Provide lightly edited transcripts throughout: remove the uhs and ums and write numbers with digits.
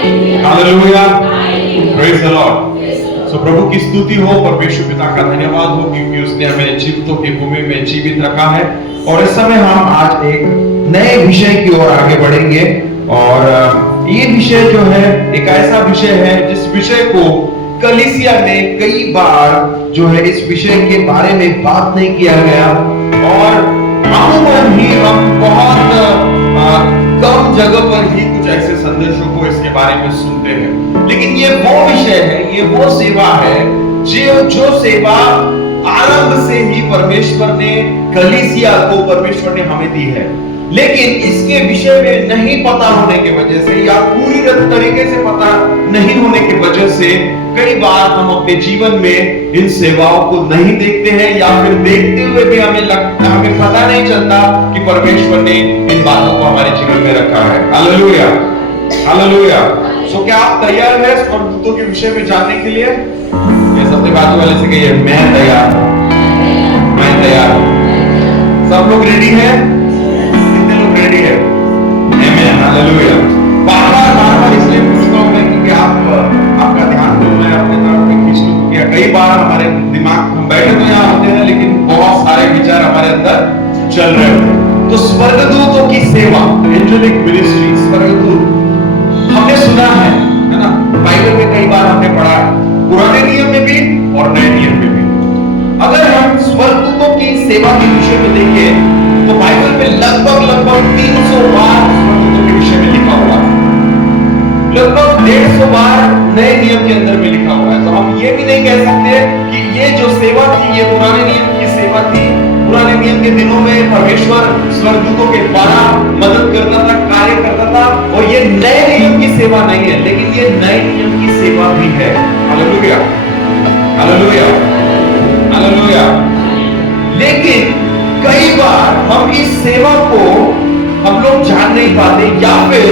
Hallelujah, praise the Lord. So प्रभु की स्तुति हो, परमेश्वर पिता का धन्यवाद हो क्योंकि उसने हमें जीवितों की भूमि में जीवित रखा है। और इस समय हम आज एक नए विषय की ओर आगे बढ़ेंगे और ये विषय जो है एक ऐसा विषय है जिस विषय को कलीसिया में कई बार जो है इस विषय के बारे में बात नहीं किया गया और अमूमन ही हम बहुत कम जगह पर ही कुछ ऐसे संदेशों को इसके बारे में सुनते हैं। लेकिन ये वो विषय है, ये वो सेवा है जो सेवा आरंभ से ही परमेश्वर ने कलीसिया को परमेश्वर ने हमें दी है। लेकिन इसके विषय में नहीं पता होने की वजह से या पूरी तरीके से पता नहीं होने की वजह से कई बार हम अपने जीवन में इन सेवाओं को नहीं देखते हैं या फिर देखते हुए भी हमें पता नहीं चलता कि परमेश्वर ने इन बातों को हमारे जीवन में रखा है। Hallelujah, hallelujah. सो क्या आप तैयार हैं स्वर्गदूतों के विषय में जानने के लिए? ये सबसे बातों वाले से कहिए, मैं तैयार हूं, मैं तैयार हूं। सब लोग रेडी हैं? कितने लोग रेडी हैं? आमेन, हालेलुया। बार-बार इसलिए पूछता हूं मैं क्योंकि आपका ध्यान तो मैं अपने तरफ से खींच लूं क्योंकि कई बार हमारे दिमाग हम बैठे तो यहाँ होते हैं लेकिन बहुत सारे विचार हमारे अंदर चल रहे होते हैं। तो स्वर्गदूतों की सेवा, एंजेलिक मिनिस्ट्री, स्वर्गदूत हमने सुना है ना? बाइबल में कई बार हमने पढ़ा है, पुराने नियम में भी और नए नियम में भी। अगर हम स्वर्गदूतों की सेवा के विषय में देखें तो बाइबल में लगभग 300 बार स्वर्गदूतों के विषय में लिखा हुआ है, लगभग 150 बार नए नियम के अंदर में लिखा हुआ है। तो हम ये भी नहीं कह सकते कि ये जो सेवा थी ये पुराने नियम की सेवा थी। पुराने नियम के दिनों में परमेश्वर स्वर्गदूतों के द्वारा मदद करता था, कार्य करता था और ये नए नियम की सेवा नहीं है, लेकिन ये नए नियम की सेवा भी है। Hallelujah, hallelujah, hallelujah. लेकिन कई बार हम इस सेवा को हम लोग जान नहीं पाते या फिर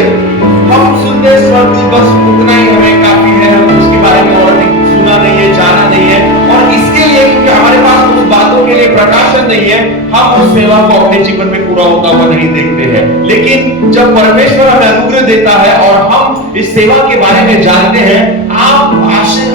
हम सुनते स्वर्गदूत बस उतना ही हमें काफी है, हम उसके बारे में और नहीं सुना नहीं है, जाना नहीं है और इसके लिए क्योंकि हमारे पास उस बातों के लिए प्रकाशन नहीं है हम उस सेवा को अपने जीवन में पूरा होता हुआ नहीं देखते हैं। लेकिन जब परमेश्वर हमें अनुग्रह देता है और हम इस सेवा के बारे में जानते हैं, आप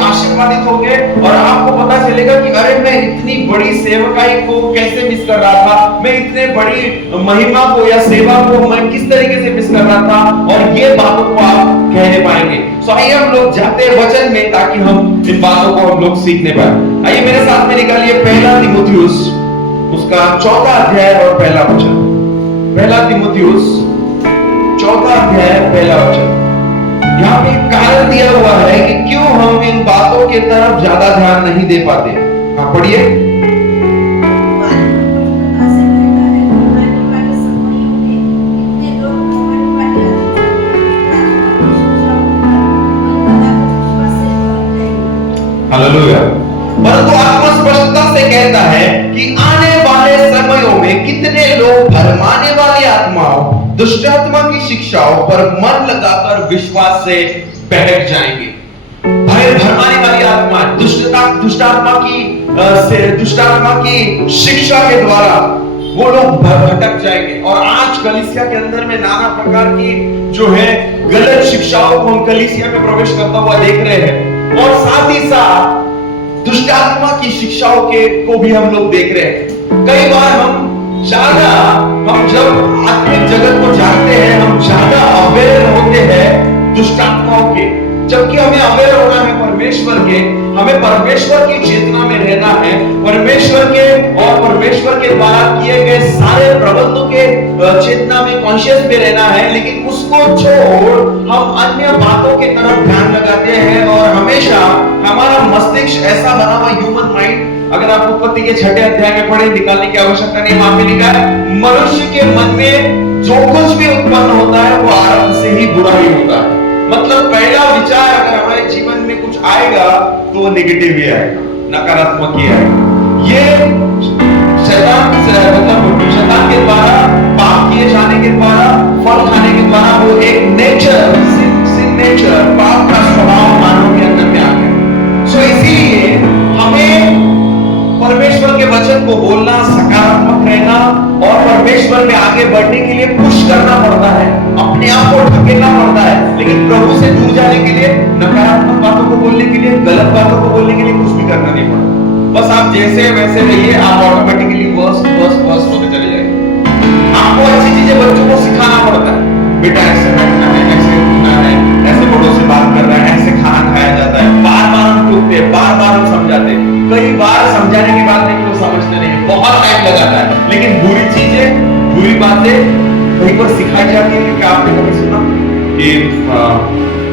आशीर्वादित होंगे और आपको पता चलेगा कि अरे मैं इतनी बड़ी सेवकाई को कैसे मिस कर रहा था, मैं इतने बड़ी महिमा को या सेवा को मैं किस तरीके से मिस कर रहा था और ये बातों को आप कहने पाएंगे। सो आइए हम लोग जाते हैं वचन में ताकि हम इन बातों को हम लोग सीखने पाए। आइए मेरे साथ में निकालिए पहला तीमुथियुस उसका 4वां अध्याय और पहला वचन। पहला तीमुथियुस 4वां अध्याय पहला वचन। यहाँ पे कारण दिया हुआ है कि क्यों हम इन बातों के तरफ ज्यादा ध्यान नहीं दे पाते। हाँ पढ़िए। हालेलुया। परंतु आत्मा स्पष्टता से कहता है कि आने वाले समयों में कितने लोग भरमाने वाली आत्माओं, दुष्ट आत्मा की शिक्षाओं पर मन लगाकर विश्वास से बहक जाएंगे। भरमाने वाली आत्मा, दुष्ट आत्मा की शिक्षा के द्वारा वो लोग भटक जाएंगे। और आज कलीसिया के अंदर में नाना प्रकार की जो है गलत शिक्षाओं को हम कलीसिया में प्रवेश करता हुआ देख रहे हैं और साथ ही साथ दुष्ट आत्मा की शिक्षाओं को भी हम लोग देख रहे हैं। कई बार हम जब आत्मिक जगत को जानते हैं हम ज्यादा अवेयर होते हैं दुष्ट आत्माओं के, जबकि हमें अवेयर होना है परमेश्वर के। हमें परमेश्वर की चेतना में रहना है, परमेश्वर के और परमेश्वर के द्वारा किए गए सारे प्रबंधों के चेतना में, कॉन्शियस में रहना है। लेकिन उसको छोड़ हम अन्य बातों की तरफ ध्यान लगाते हैं और हमेशा हमारा मस्तिष्क ऐसा बना हुआ ह्यूमन माइंड, अगर आप उत्पत्ति के 6ठे अध्याय में पढ़े, निकालने की आवश्यकता नहीं, वहां पे लिखा है मनुष्य के मन में जो कुछ भी उत्पन्न होता है वो आरंभ से ही बुरा ही होता है। मतलब पहला विचार अगर हमारे जीवन में कुछ आएगा तो वो नेगेटिव ही आएगा, नकारात्मक ही आएगा। ये शैतान के द्वारा, पाप किए जाने के द्वारा, फल खाने के द्वारा वो एक नेचर, सिन नेचर, पाप का स्वभाव मानव के अंदर में आ गया। सो इसीलिए हमें परमेश्वर के वचन को बोलना, सकारात्मक रहना और परमेश्वर में आगे बढ़ने के लिए पुश करना पड़ता है, अपने आप को ढकेलना पड़ता है। लेकिन लेकिन प्रभु से दूर जाने के लिए, नकारात्मक बातों को बोलने के लिए, गलत बातों को बोलने के लिए कुछ भी करना नहीं पड़ता। बस आप जैसे वैसे रहिए, आप ऑटोमेटिकली वर्स्ट होते चले जाएंगे। आपको अच्छी चीजें बच्चों को सिखाना पड़ता है, बेटा ऐसे बैठना है, ऐसे उठना है, ऐसे बड़ों से बात करना है, ऐसे खाना खाया जाता है। बार बार हम टोकते हैं, बार बार हम समझाते हैं, कई बार समझाने के बाद नहीं वो समझते नहीं, बहुत टाइम लगाता है। लेकिन बुरी चीजें, बुरी बातें कहीं पर सिखाई जाती है। क्या आपने कभी सुना कि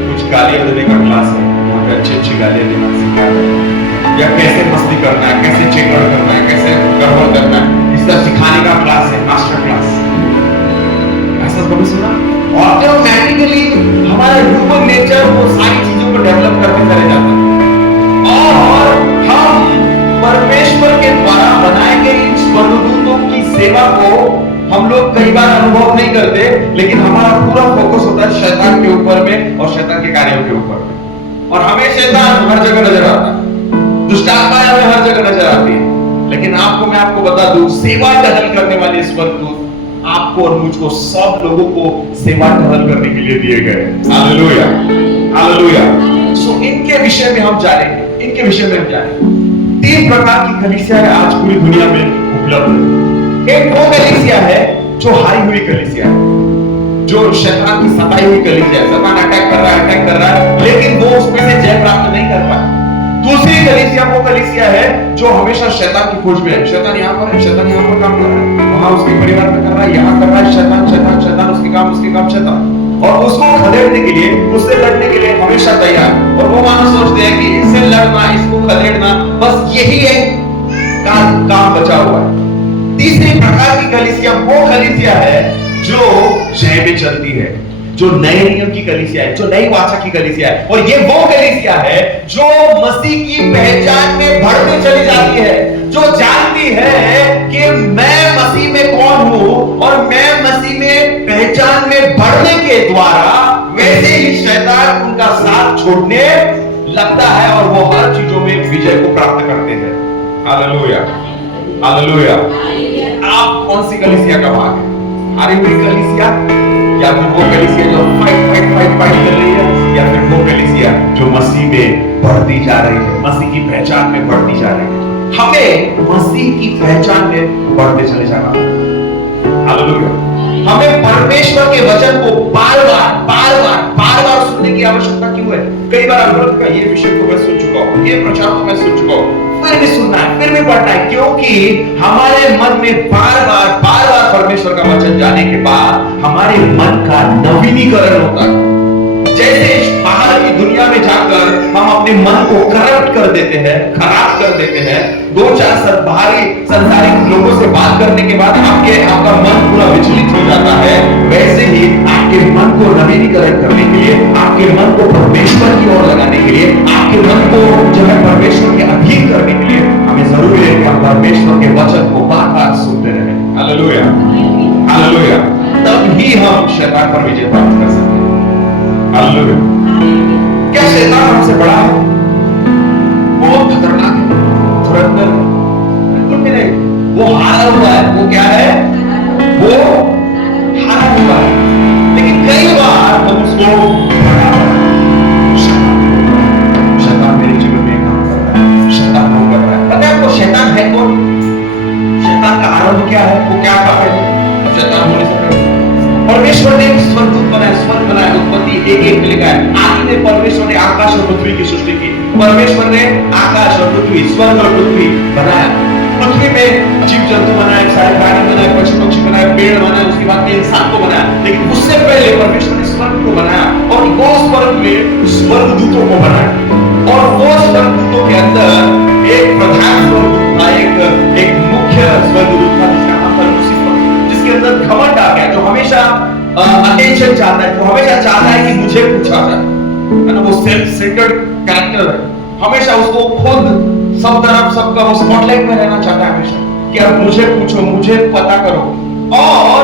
कुछ गालियां देने का क्लास है, वहां पे अच्छी गालियां देना सिखाया जाता है, या कैसे मस्ती करना है, कैसे चेकर करना है, कैसे गड़बड़ करना है, इस तरह सिखाने का क्लास है, मास्टर क्लास। ऐसा कभी सुना? ऑटोमेटिकली हमारा ह्यूमन नेचर वो सारी चीजों को डेवलप करते चले जाता है, और हम परमेश्वर के द्वारा बनाए गए इन स्वर्गदूतों की सेवा को हम लोग कई बार अनुभव नहीं करते, लेकिन हमारा पूरा फोकस होता है शैतान के ऊपर में और शैतान के कार्यों के ऊपर में, और हमें शैतान हर जगह नजर आता है, दुष्ट आत्माएं हमें हर जगह नजर आती है। लेकिन मैं आपको बता दूं, सेवा टहल करने वाले स्वर्गदूत आपको और मुझको, सब लोगों को सेवा टहल करने के लिए दिए गए। Hallelujah, hallelujah. सो इनके विषय में हम जानेंगे, इनके विषय में हम जानेंगे। 3 प्रकार की कलीसिया है आज पूरी दुनिया में उपलब्ध। एक वो कलीसिया है जो हारी हुई कलीसिया है, जो शैतान की सताई हुई कलीसिया है। शैतान अटैक कर रहा है, लेकिन वो उसमें से जय प्राप्त नहीं कर पाया। दूसरी कलीसिया वो कलीसिया है जो हमेशा शैतान की खोज में है। शैतान यहाँ पर है, शैतान यहाँ पर काम कर रहा है, वहां उसके परिवार में कर रहा है, यहाँ कर रहा है, शैतान उसके काम शैतान, और उसको खदेड़ने के लिए, उससे लड़ने के लिए हमेशा तैयार। और वो मानो सोचते हैं कि इससे लड़ना, इसको खदेड़ना, बस यही है काम बचा हुआ है। तीसरी प्रकार की कलीसिया वो कलीसिया है जो जय में चलती है, जो नए नियम की कलीसिया है, जो नई वाचा की कलीसिया है। और ये वो कलीसिया है जो मसीह की पहचान में बढ़ती चली जाती है, जो जानती है कि मैं मसीह में कौन हूं, और मैं मसीह में पहचान में बढ़ने के द्वारा वैसे ही शैतान उनका साथ छोड़ने लगता है, और वो हर चीजों में विजय को प्राप्त करते हैं। Hallelujah, hallelujah. आप कौन सी कलीसिया का भाग है? हारी हुई कलीसिया, या फिर वो कलीसिया जो फाइट कर रही है, या फिर वो कलीसिया जो मसीह में बढ़ती जा रही है, मसीह की पहचान में बढ़ती जा रही है। हमें मसीह की पहचान में बढ़ते चले जाना। हालेलुया। हमें परमेश्वर के वचन को बार बार सुनने की आवश्यकता क्यों है? कई बार आपको लगता है ये विषय को मैं सुन चुका हूं, ये प्रचार को मैं सुन चुका हूं, फिर भी सुनना है, फिर भी पढ़ना है, क्योंकि हमारे मन में बार बार परमेश्वर का वचन जाने के बाद हमारे मन का नवीनीकरण होता है। जैसे बाहर की दुनिया में जाकर हम अपने मन को करप्ट कर देते हैं, खराब कर देते हैं, 2-4 बाहरी संसारिक लोगों से बात करने के बाद आपका मन पूरा विचलित हो जाता है, वैसे ही आपके मन को नवीनीकरण करने के लिए, आपके मन को परमेश्वर की ओर लगाने के लिए, आपके मन को जो है परमेश्वर के अधीन करने के लिए हमें जरूरी है कि हम परमेश्वर के वचन को बार-बार सुनते रहें। Hallelujah, hallelujah. तब ही हम शैतान पर विजय प्राप्त कर सकते हैं। हालेलुया। क्या शैतान हमसे बड़ा है? बहुत खतरनाक है, धुरंधर है? बिल्कुल भी नहीं। वो हारा हुआ है। वो क्या है? वो हारा हुआ है। लेकिन कई बार हम उसको शैतान मेरे जीवन में काम कर रहा है, शैतान वो कर रहा है। पता है आपको शैतान है कौन? शैतान का आरंभ क्या है? वो क्या कर रहा है? शैतान होने से परमेश्वर ने स्वर्गदूत बनाया, स्वर्ग बनाया, उत्पत्ति 1:1 में लिखा है, आदि में परमेश्वर ने आकाश और पृथ्वी की सृष्टि की। परमेश्वर ने आकाश और पृथ्वी, स्वर्ग और पृथ्वी बनाया। पृथ्वी में जीव जंतु बनाए, सारे प्राणी बनाए, पशु पक्षी बनाए, पेड़ बनाए, उसके बाद इंसान को बनाया। लेकिन उससे पहले परमेश्वर ने स्वर्ग को बनाया, और वो स्वर्ग में स्वर्गदूतों को बनाया। और वो स्वर्गदूतों के अंदर एक प्रधान स्वर्गदूत था, एक मुख्य स्वर्गदूत था जिसका नाम था लूसीफर, जिसके अंदर घमंड आ गया, जो हमेशा अटेंशन चाहता है, जो हमेशा चाहता है कि मुझे पूछा जाए, है ना? वो सेल्फ सेंटर्ड कैरेक्टर है, हमेशा उसको खुद सब तरफ सबका वो स्पॉटलाइट में रहना चाहता है हमेशा, कि अब मुझे पूछो, मुझे पता करो। और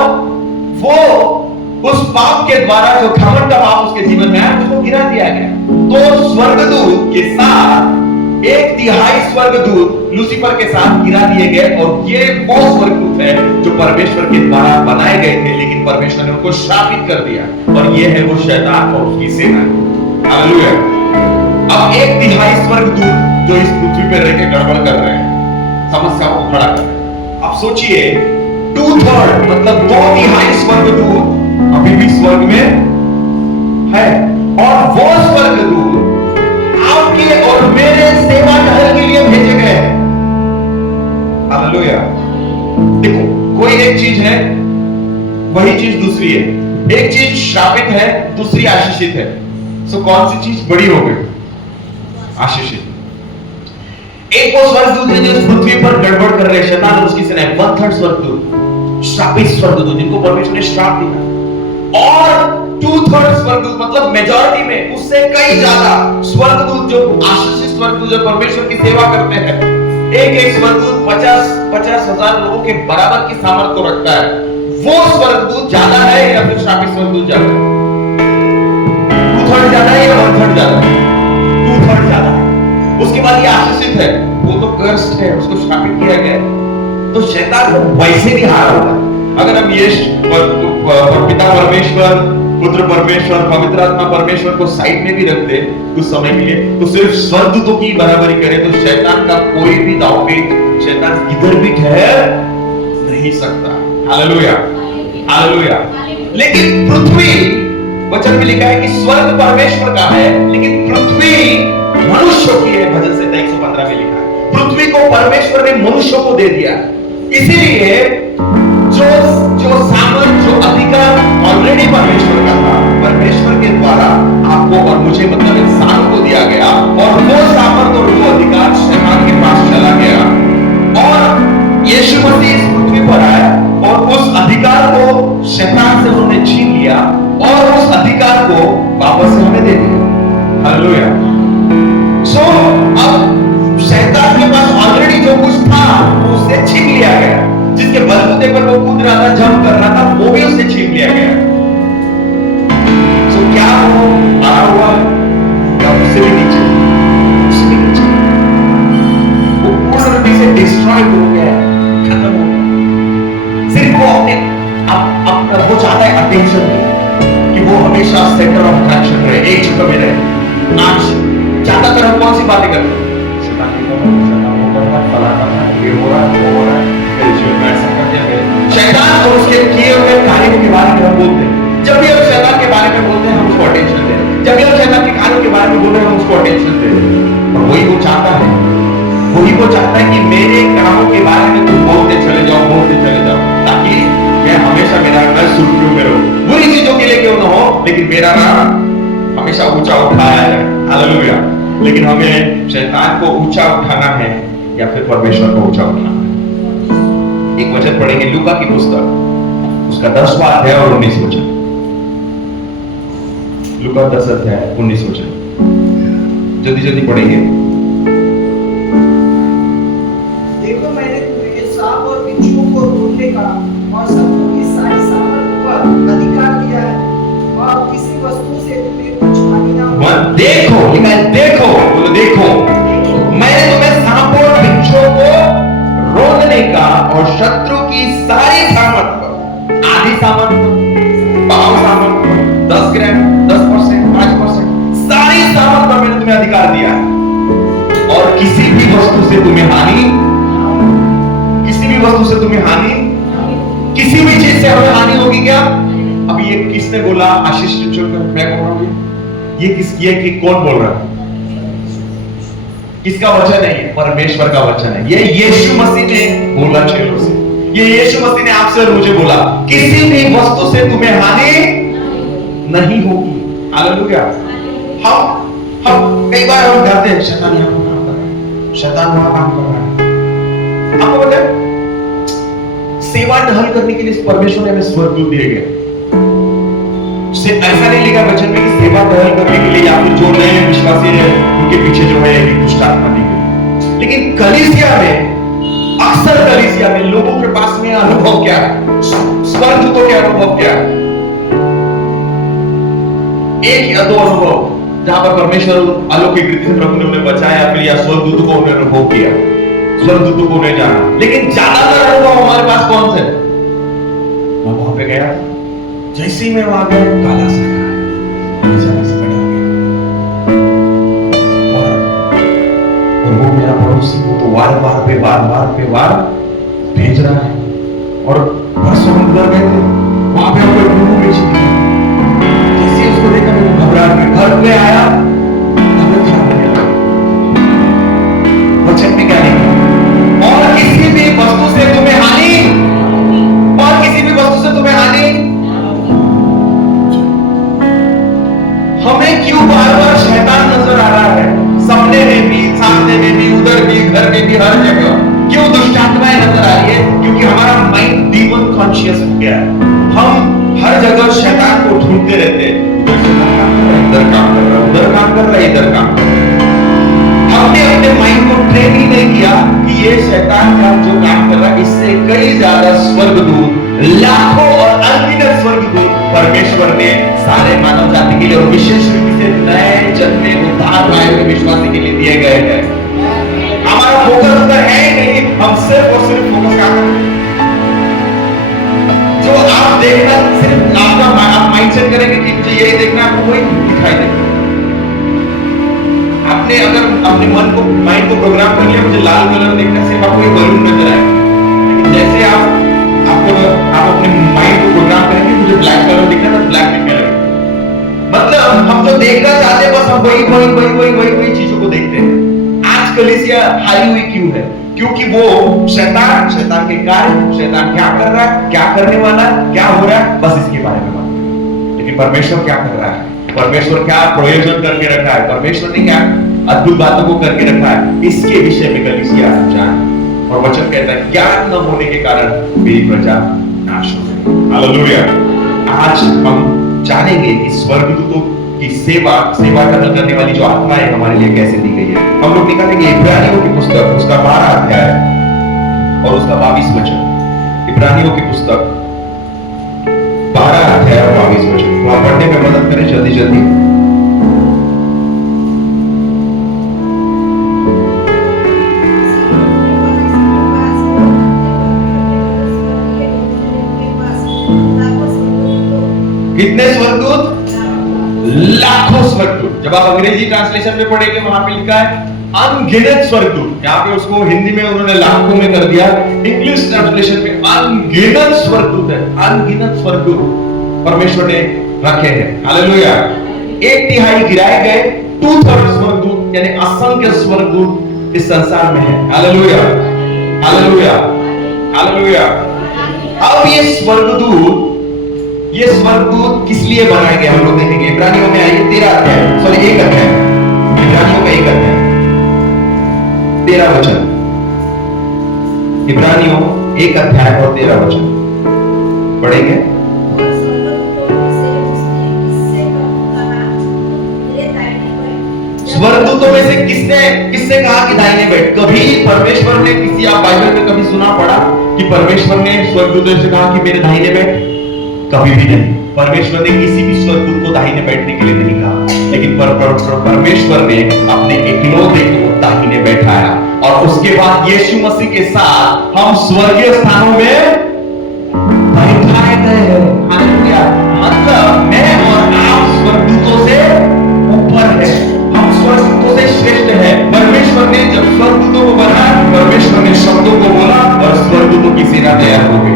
वो उस पाप के द्वारा, जो घमंड का पाप उसके जीवन में आया, उसको गिरा दिया गया। तो स्वर्गदूत के साथ एक तिहाई स्वर्गदूत लूसीफर के साथ गिरा दिए गए, और ये वो स्वर्गदूत है जो परमेश्वर के द्वारा बनाए गए थे, लेकिन परमेश्वर ने उनको शापित कर दिया, और ये है वो शैतान और उसकी सेना। हालेलुया। अब एक तिहाई स्वर्गदूत जो इस पृथ्वी पर रह के गड़बड़ कर रहे हैं, समस्या को खड़ा कर रहे हैं। आप सोचिए, 2/3 मतलब 2/3 स्वर्गदूत अभी भी स्वर्ग में है, और वो स्वर्गदूत आपके और मेरे सेवा टहल के लिए भेजे गए हैं। हालेलुया। देखो, कोई एक चीज है, वही चीज दूसरी है। एक चीज श्रापित है, दूसरी आशीषित है। सो कौन सी चीज बड़ी हो गई? आशीषित। एक वो स्वर्गदूत है जो इस पृथ्वी पर गड़बड़ कर रहे, शैतान और उसकी सेना। 1/3 स्वर्गदूत, श्रापित स्वर्गदूत जिनको परमेश्वर ने श्राप दिया, और 2/3 स्वर्गदूत मतलब मेजॉरिटी में उससे कई ज्यादा स्वर्गदूत जो आशीषित स्वर्गदूत जो परमेश्वर की सेवा करते हैं। एक स्वर्गदूत 50,000 लोगों के बराबर की सामर्थ्य को रखता है। वो स्वर्गदूत ज्यादा है या फिर श्रापित स्वर्गदूत ज्यादा है? 2/3 ज्यादा है या 1/3 ज्यादा है? 2/3 ज्यादा है। उसके बाद ये आशीषित है, वो तो कर्स्ड है, उसको श्रापित किया गया। तो शैतान को वैसे भी हारा होगा। अगर हम ये पिता परमेश्वर, पुत्र परमेश्वर, पवित्र आत्मा परमेश्वर को साइड में भी रख दे कुछ समय के लिए, तो सिर्फ स्वर्गदूतों की बराबरी करे, तो शैतान का कोई भी दांवपेच, शैतान किधर भी ठहर नहीं सकता। Hallelujah, hallelujah. लेकिन पृथ्वी, वचन में लिखा है कि स्वर्ग परमेश्वर का है, लेकिन पृथ्वी मनुष्यों की है। भजन संहिता 115 में लिखा है, पृथ्वी को परमेश्वर ने मनुष्यों को दे दिया। इसीलिए जो सामर्थ, जो अधिकार ऑलरेडी परमेश्वर का था, परमेश्वर के द्वारा आपको और मुझे मतलब इंसान को दिया गया, और वो सामर्थ और वो अधिकार शैतान के पास चला गया, और यीशु मसीह इस पृथ्वी पर आया और उस अधिकार को शैतान से उन्होंने छीन लिया, और उस अधिकार को वापस से हमें दे दिया। हालेलुया। सो अब शैतान के पास ऑलरेडी जो कुछ था उससे छीन लिया गया। जिसके बलबूते पर वो कूद रहा था, जंप कर रहा था, वो भी उससे छीन लिया गया। तो क्या वो हारा हुआ या उससे भी नीचे? उससे भी नीचे। वो पूर्ण रूप से डिस्ट्रॉय हो गया, खत्म हो गया। सिर्फ वो अपना वो चाहता है अटेंशन कि वो हमेशा सेंटर ऑफ अट्रैक्शन रहे, एक जगह में रहे। आज ज्यादातर हम कौन सी बातें करते हैं? शैतान और उसके किए हुए कार्यों के बारे में हम बोलते हैं। जब भी हम शैतान के बारे में बोलते हैं, हम उसको अटेंशन देते हैं। जब भी हम शैतान के कार्यों के बारे में बोल रहे हैं, हम उसको अटेंशन देते हैं। और वही वो चाहता है, वही वो चाहता है कि मेरे कामों के बारे में तुम बोलते चले जाओ, ताकि मैं हमेशा मेरा घर सुर्खियों में रहूं। बुरी चीजों के लिए क्यों ना हो, लेकिन मेरा नाम हमेशा ऊंचा उठाया जाए। हालेलुया। लेकिन हमें शैतान को ऊंचा उठाना है या फिर परमेश्वर को ऊंचा उठाना है? एक वचन पढ़ेंगे, लूका की पुस्तक, उसका 10वां अध्याय और 19 वचन। लूका 10 अध्याय 19 वचन, जल्दी पढ़ेंगे। देखो, मैंने तुम्हें सांप और बिच्छू को ढूंढने का और शत्रु की सारी सामर्थ पर अधिकार दिया है, और किसी वस्तु से तुम्हें कुछ हानि ना हो। देखो, लिखा है देखो, बोलो देखो, मैंने तुम्हें सांप और बिच्छू को रोकने का और शत्रु की सारी सामर्थ पर, आधी सामर्थ पर, पाव सामर्थ पर, 10 ग्राम, 10%, 5%, सारी सामर्थ पर मैंने तुम्हें अधिकार दिया है, और किसी भी वस्तु से तुम्हें हानि, किसी भी वस्तु से तुम्हें हानि, किसी भी चीज से हमें हानि होगी क्या? अब ये किसने बोला? आशीष चुनकर मैं बोल रहा हूं। ये किसकी है कि कौन बोल रहा है? किसका वचन है? ये परमेश्वर का वचन है। ये यीशु मसीह ने बोला चेलों से, ये यीशु मसीह ने आपसे और मुझे बोला, किसी भी वस्तु से तुम्हें हानि नहीं होगी। हालेलुया। हम कई बार हम कहते हैं शैतान यहाँ काम कर रहा है, शैतान वहां काम कर रहा है। आपको पता है, सेवा टहल करने के लिए परमेश्वर ने हमें स्वर्गदूत दिए गए। ऐसा नहीं लिखा वचन में कि सेवा टहल करने के लिए या फिर जो नए विश्वासी है उनके पीछे जो है दुष्ट आत्मा दी गई। लेकिन कलीसिया में, अक्सर कलीसिया में लोगों के पास में अनुभव क्या है? स्वर्गदूतों के अनुभव क्या है? एक या दो अनुभव जहां पर परमेश्वर अलौकिक रीति से प्रभु ने उन्हें बचाया, फिर या स्वर्गदूतों को उन्हें अनुभव किया, स्वर्गदूतों को उन्हें जाना। लेकिन ज्यादातर अनुभव हमारे पास कौन से? मैं वहां पे गया, जैसे ही मैं वहां गया, काला सा और वो मेरा पड़ोसी वो तो वार भेज रहा है। और परसों हम घर गए थे, वहां पे हमको डूबू बेच दी। जैसे उसको देखा मैं घबरा गया, घर पे आया, वचन में क्या लिखा? और किसी भी वस्तु से तुम्हें हानि, और किसी भी वस्तु से तुम्हें हानि। हमें क्यों बार बार शैतान नजर आ रहा है? सपने में भी, सामने में भी, उधर भी, घर में भी, हर जगह क्यों दुष्ट आत्माएं नजर आ रही है? क्योंकि हमारा माइंड डीमन कॉन्शियस हो गया है। हम हर जगह शैतान को ढूंढते रहते हैं, इधर काम कर रहा है, उधर काम कर रहा है, इधर काम कर रहा है। हमने अपने माइंड को ट्रेन ही नहीं किया कि ये शैतान का जो काम कर रहा है, इससे कई ज्यादा स्वर्गदूत, लाखों और अनगिनत स्वर्गदूत परमेश्वर ने सारे मानव जाति के लिए और विशेष रूप से नए जन्मे उद्धार पाए हुए विश्वासी के लिए दिए गए हैं। हमारा फोकस उधर है ही नहीं, हम सिर्फ और सिर्फ फोकस क्या करें? जो आप देखना, सिर्फ आपका आप माइंडसेट करेंगे कि मुझे यही देखना है, आपको वही दिखाई देगा। आपने अगर अपने मन को, माइंड को प्रोग्राम कर लिया मुझे लाल कलर देखना, सिर्फ आपको एक बलून नजर आए। लेकिन जैसे आप अपने माइंड को प्रोग्राम करेंगे मुझे ब्लैक कलर दिखना है, तो ब्लैक दिखने लगेगा। मतलब हम जो देखना चाहते हैं बस हम वही चीजों को देखते हैं। आज कलीसिया हारी हुई क्यों है? क्योंकि वो शैतान के कार्य, शैतान क्या कर रहा है, क्या करने वाला है, क्या हो रहा है, बस इसके बारे में बात करें। लेकिन परमेश्वर क्या कर रहा है, परमेश्वर क्या प्रयोजन करके रखा है, परमेश्वर ने क्या अद्भुत बातों को करके रखा है, इसके विषय में कलीसिया जाने। और वचन कहता है ज्ञान न होने के कारण मेरी प्रजा नाश हो गई। हालेलुया। आज हम जानेंगे कि स्वर्गदूतों की सेवा करने वाली जो आत्माएं हमारे लिए कैसे दी गई है। हम लोग निकालेंगे इब्रानियों की पुस्तक, उसका 12 अध्याय और उसका 22 वचन। इब्रानियों की पुस्तक 12 अध्याय और 22 वचन। तो आप पढ़ने में मदद करें जल्दी जल्दी। कितने स्वर्गदूत? लाखों स्वर्गदूत। जब आप अंग्रेजी ट्रांसलेशन में पढ़ेंगे वहां पे लिखा है अनगिनत स्वर्गदूत। यहाँ पे उसको हिंदी में उन्होंने लाखों में कर दिया, इंग्लिश ट्रांसलेशन में अनगिनत स्वर्गदूत है। अनगिनत स्वर्गदूत परमेश्वर ने रखे हैं। हालेलुया। 1/3 गिराए गए, 2/3 स्वर्गदूत यानी असंख्य स्वर्गदूत इस संसार में है। Hallelujah, hallelujah, hallelujah. अब ये स्वर्गदूत किस लिए बनाए गए हम लोग देखेंगे। इब्रानियों में आइए 13 अध्याय, सॉरी 1 अध्याय, इब्रानियों में 1 अध्याय 13 वचन। इब्रानियों 1 अध्याय और 13 वचन पढ़ेंगे। स्वर्गदूतों में से किसने कहा कि दाहिने बैठ? कभी परमेश्वर ने किसी, आप बाइबल में कभी सुना पड़ा कि परमेश्वर ने स्वर्गदूतों से कहा कि मेरे दाहिने बैठ? कभी भी नहीं। परमेश्वर ने किसी भी स्वर्गदूत को दाहिने बैठने के लिए नहीं कहा, लेकिन परमेश्वर ने अपने इकलौते को दाहिने बैठाया और उसके बाद यीशु मसीह के साथ हम स्वर्गीय स्थानों में बैठाए गए हैं। हालेलुया। मतलब मैं और आप स्वर्गदूतों से ऊपर है, हम स्वर्गदूतों से श्रेष्ठ है। परमेश्वर ने जब स्वर्गदूतों को बनाया, परमेश्वर ने शब्दों को बोला और स्वर्गदूतों की सेना तैयार हो गई।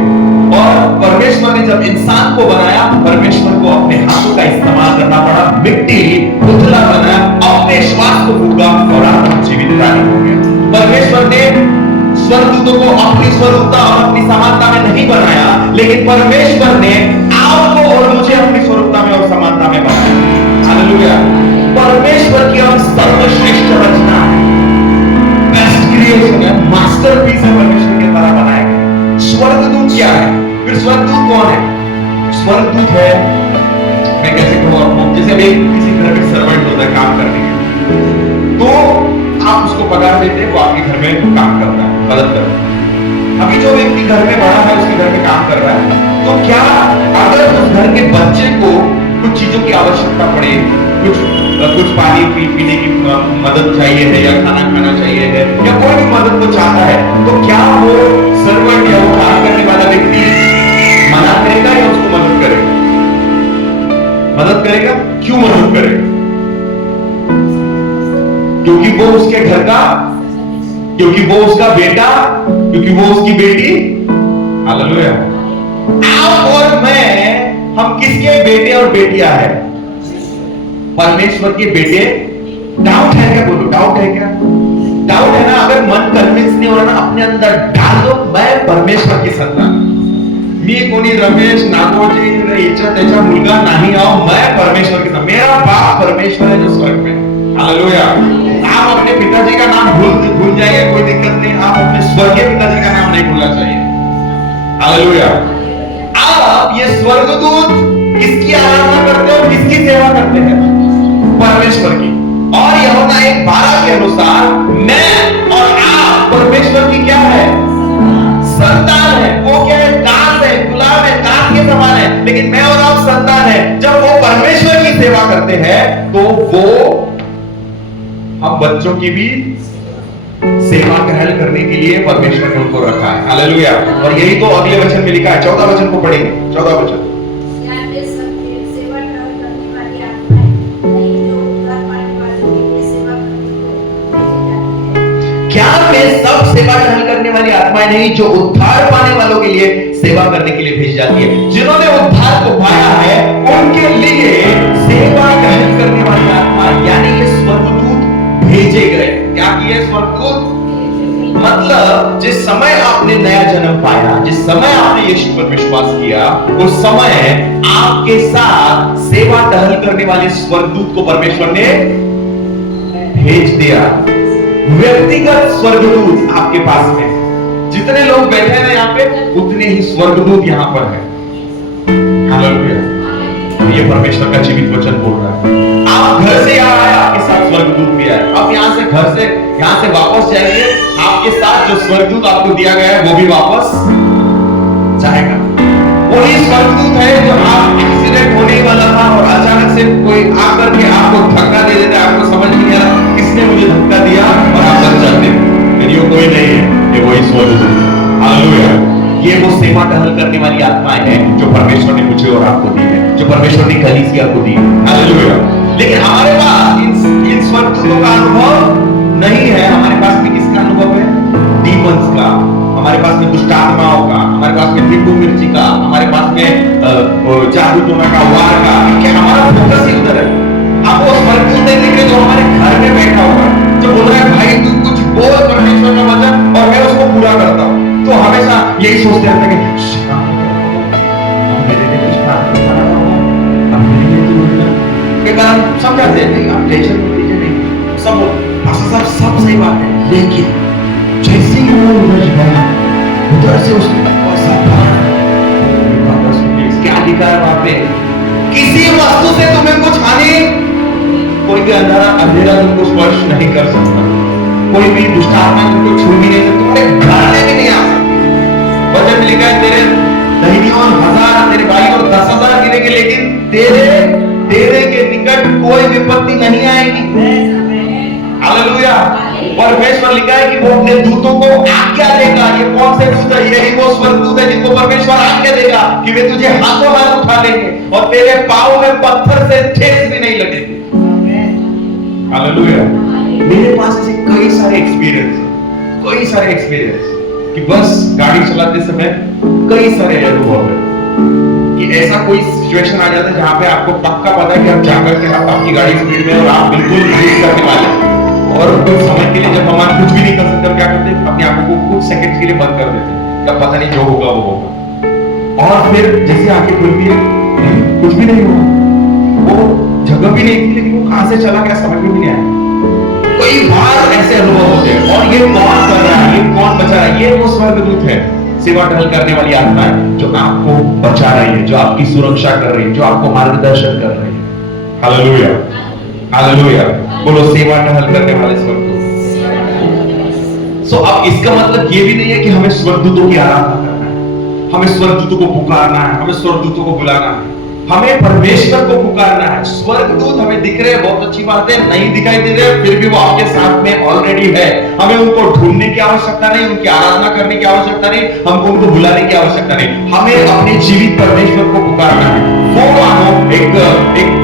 और परमेश्वर ने जब इंसान को बनाया, परमेश्वर को अपने हाथों का इस्तेमाल करना पड़ा, मिट्टी पुतला बनाया, अपने श्वास को फूंका और आत्मा जीवित प्राणी हो गया। परमेश्वर ने स्वर्गदूतों को अपनी स्वरूपता और अपनी समानता में नहीं बनाया, लेकिन परमेश्वर ने आपको और मुझे अपनी स्वरूपता में और समानता में बनाया। हालेलुया। परमेश्वर की हम सर्वश्रेष्ठ रचना है, बेस्ट क्रिएशन है, मास्टरपीस है, परमेश्वर के द्वारा बनाया गया। स्वर्गदूत क्या है? फिर स्वर्गदूत कौन है? स्वर्गदूत है, मैं कैसे कहूं आपको, जैसे अभी किसी घर में सर्वेंट होता है काम करने के लिए, तो आप उसको पगार देते हैं, वो आपके घर में काम करता है, मदद करता है। अभी जो व्यक्ति घर में बड़ा है, उसके घर में काम कर रहा है, तो क्या अगर उस घर के बच्चे को कुछ चीजों की आवश्यकता पड़े, कुछ पानी पीने की मदद चाहिए है, या खाना खाना चाहिए है, या कोई भी मदद वो चाहता है, तो क्या वो सर्वेंट या वो काम करने वाला व्यक्ति मना करेगा या उसको मदद करेगा? मदद करेगा। क्यों मदद करेगा? क्योंकि वो उसके घर का, क्योंकि वो उसका बेटा, क्योंकि वो उसकी बेटी। हालेलुया। आप और मैं, हम किसके बेटे और बेटियां हैं? परमेश्वर के बेटे। डाउट है क्या? बोलो, डाउट है क्या? डाउट है ना? अगर मन कन्विंस नहीं हो रहा ना, अपने अंदर डाल दो, मैं परमेश्वर की संतान, मी कोणी रमेश नागोजी याच्या त्याच्या मुलगा नाही आहो, मैं परमेश्वर की संतान, मेरा बाप परमेश्वर है जो स्वर्ग में। हालेलुया। आप अपने पिताजी का नाम भूल जाइए, कोई दिक्कत नहीं, आप अपने स्वर्गीय पिताजी का नाम नहीं भूलना चाहिए। हालेलुया। आप ये स्वर्गदूत किसकी आराधना करते हो, किसकी सेवा करते हैं? परमेश्वर की। और यूहन्ना 1:12 के अनुसार मैं और आप परमेश्वर की क्या है? संतान है। वो क्या है? दास है, गुलाम है, दास के समान है, लेकिन मैं और आप संतान है। जब वो परमेश्वर की सेवा करते हैं तो वो हम बच्चों की भी सेवा ग्रहण करने के लिए परमेश्वर ने उनको रखा है। हालेलुया। और यही तो अगले वचन में लिखा है, 14 वचन को पढ़ेंगे। 14 वचन। क्या वे सब सेवा ग्रहण करने वाली आत्माएं नहीं जो उद्धार पाने वालों के लिए सेवा करने के लिए भेजी जाती है? जिन्होंने उद्धार को पाया है उनके लिए सेवा ग्रहण करने वाली आत्मा, यानी ये स्वर्गदूत भेजे गए। क्या किए? स्वर्गदूत। मतलब जिस समय आपने नया जन्म पाया, जिस समय आपने यीशु पर विश्वास किया, उस समय आपके साथ सेवा टहल करने वाले स्वर्गदूत को परमेश्वर ने भेज दिया। व्यक्तिगत स्वर्गदूत आपके पास में, जितने लोग बैठे हैं यहाँ पे, उतने ही स्वर्गदूत यहाँ पर है। हालेलुया। ये परमेश्वर का जीवित वचन बोल रहा है। आप घर से यहाँ आए, आपके साथ स्वर्गदूत भी आए। अब यहाँ से, घर से, यहाँ से वापस जाएंगे, आपके साथ जो स्वर्गदूत आपको दिया गया है वो भी वापस जाएगा। वही स्वर्गदूत है जो आप एक्सीडेंट होने वाला था और अचानक से कोई आकर के आपको धक्का दे देता है, आपको समझ नहीं आ रहा किसने मुझे धक्का दिया, और आप बच जाते हैं। ये कोई नहीं है, ये वही स्वर्गदूत। हालेलुया। ये वो सेवा टहल करने वाली आत्माएं हैं जो परमेश्वर ने मुझे और आपको दी है, जो परमेश्वर ने कलीसिया को दी है। हालेलुया। लेकिन हमारे पास इन स्वर्गदूतों का अनुभव नहीं है। हमारे पास में किसका अनुभव है? डीमंस का, हमारे पास में दुष्ट आत्माओं का, हमारे पास में नींबू मिर्ची का, हमारे पास में जादू टोना का, वार का। क्या हमारा फोकस ही उधर है? आप वो स्वर्गदूत नहीं देख रहे जो हमारे घर में बैठा हुआ, जो बोल रहा है भाई तू कुछ बोल परमेश्वर का वचन और मैं उसको पूरा करता हूँ। तो हमेशा यही सोचते रहते हैं कि मेरे लिए कुछ खाना अब मेरे लिए के कारण समझाते हैं, नहीं आप टेंशन लीजिए, नहीं सब सब सही बात है, लेकिन जैसे ही वो उधर गया, उधर से उसने क्या लिखा है वहां पे? किसी वस्तु से तुम्हें कुछ हानि, कोई भी अंधेरा तुमको स्पर्श नहीं कर सकता, कोई भी दुष्ट आत्मा तुमको छू भी नहीं सकता, तुम्हारे घर में भी नहीं आ सकता। वचन में लिखा है तेरे दाहिनी ओर 1000, तेरे बाईं ओर 10,000 गिरेंगे, लेकिन तेरे के निकट कोई विपत्ति नहीं आएगी। हालेलुया। परमेश्वर लिखा है कि वो अपने दूतों को आज्ञा देगा। ये कौन से दूत है? यही वो स्वर्गदूत है जिनको परमेश्वर आज्ञा देगा कि वे तुझे हाथों हाथ उठा लेंगे और तेरे पांव में पत्थर से ठेस भी नहीं लगेगी। हालेलुया। मेरे पास ऐसे कई सारे एक्सपीरियंस कि बस गाड़ी चलाते समय कई सारे अनुभव है कि ऐसा कोई सिचुएशन आ जाता है जहां पे आपको पक्का पता है कि आप जाकर के आप आपकी गाड़ी स्पीड में और आप बिल्कुल रेस करने वाले हैं, और कुछ समय के लिए जब हम कुछ भी नहीं कर सकते, क्या करते हैं? अपनी आंखों को कुछ सेकंड्स के लिए बंद कर देते हैं, क्या पता नहीं जो होगा वो होगा, और फिर जैसे आंखें खुलती है कुछ भी नहीं हुआ, वो जगह भी नहीं थी, लेकिन वो कहां से चला गया समझ में भी नहीं आया। कई बार ऐसे अनुभव होते हैं। और ये कौन कर रहा है? ये कौन बचा रहा है? ये वो स्वर्गदूत है, सेवा टहल करने वाली आत्मा है जो आपको बचा रही है, जो आपकी सुरक्षा कर रही है, जो आपको मार्गदर्शन कर रही है। हालेलुया। हालेलुया। बोलो सेवा टहल करने वाले स्वर्गदूत। अब इसका मतलब ये भी नहीं है कि हमें स्वर्गदूतों की आराधना करना है, हमें स्वर्गदूतों को पुकारना है, हमें स्वर्गदूतों को बुलाना है, हमें परमेश्वर को पुकारना है। स्वर्गदूत हमें दिख रहे हैं, बहुत अच्छी बात है, नहीं दिखाई दे रहे, फिर भी वो आपके साथ में ऑलरेडी है। हमें उनको ढूंढने की आवश्यकता नहीं, उनकी आराधना करने की आवश्यकता नहीं, हमको उनको बुलाने की आवश्यकता नहीं। हमें अपने जीवित परमेश्वर को पुकारना है। वो मानो एक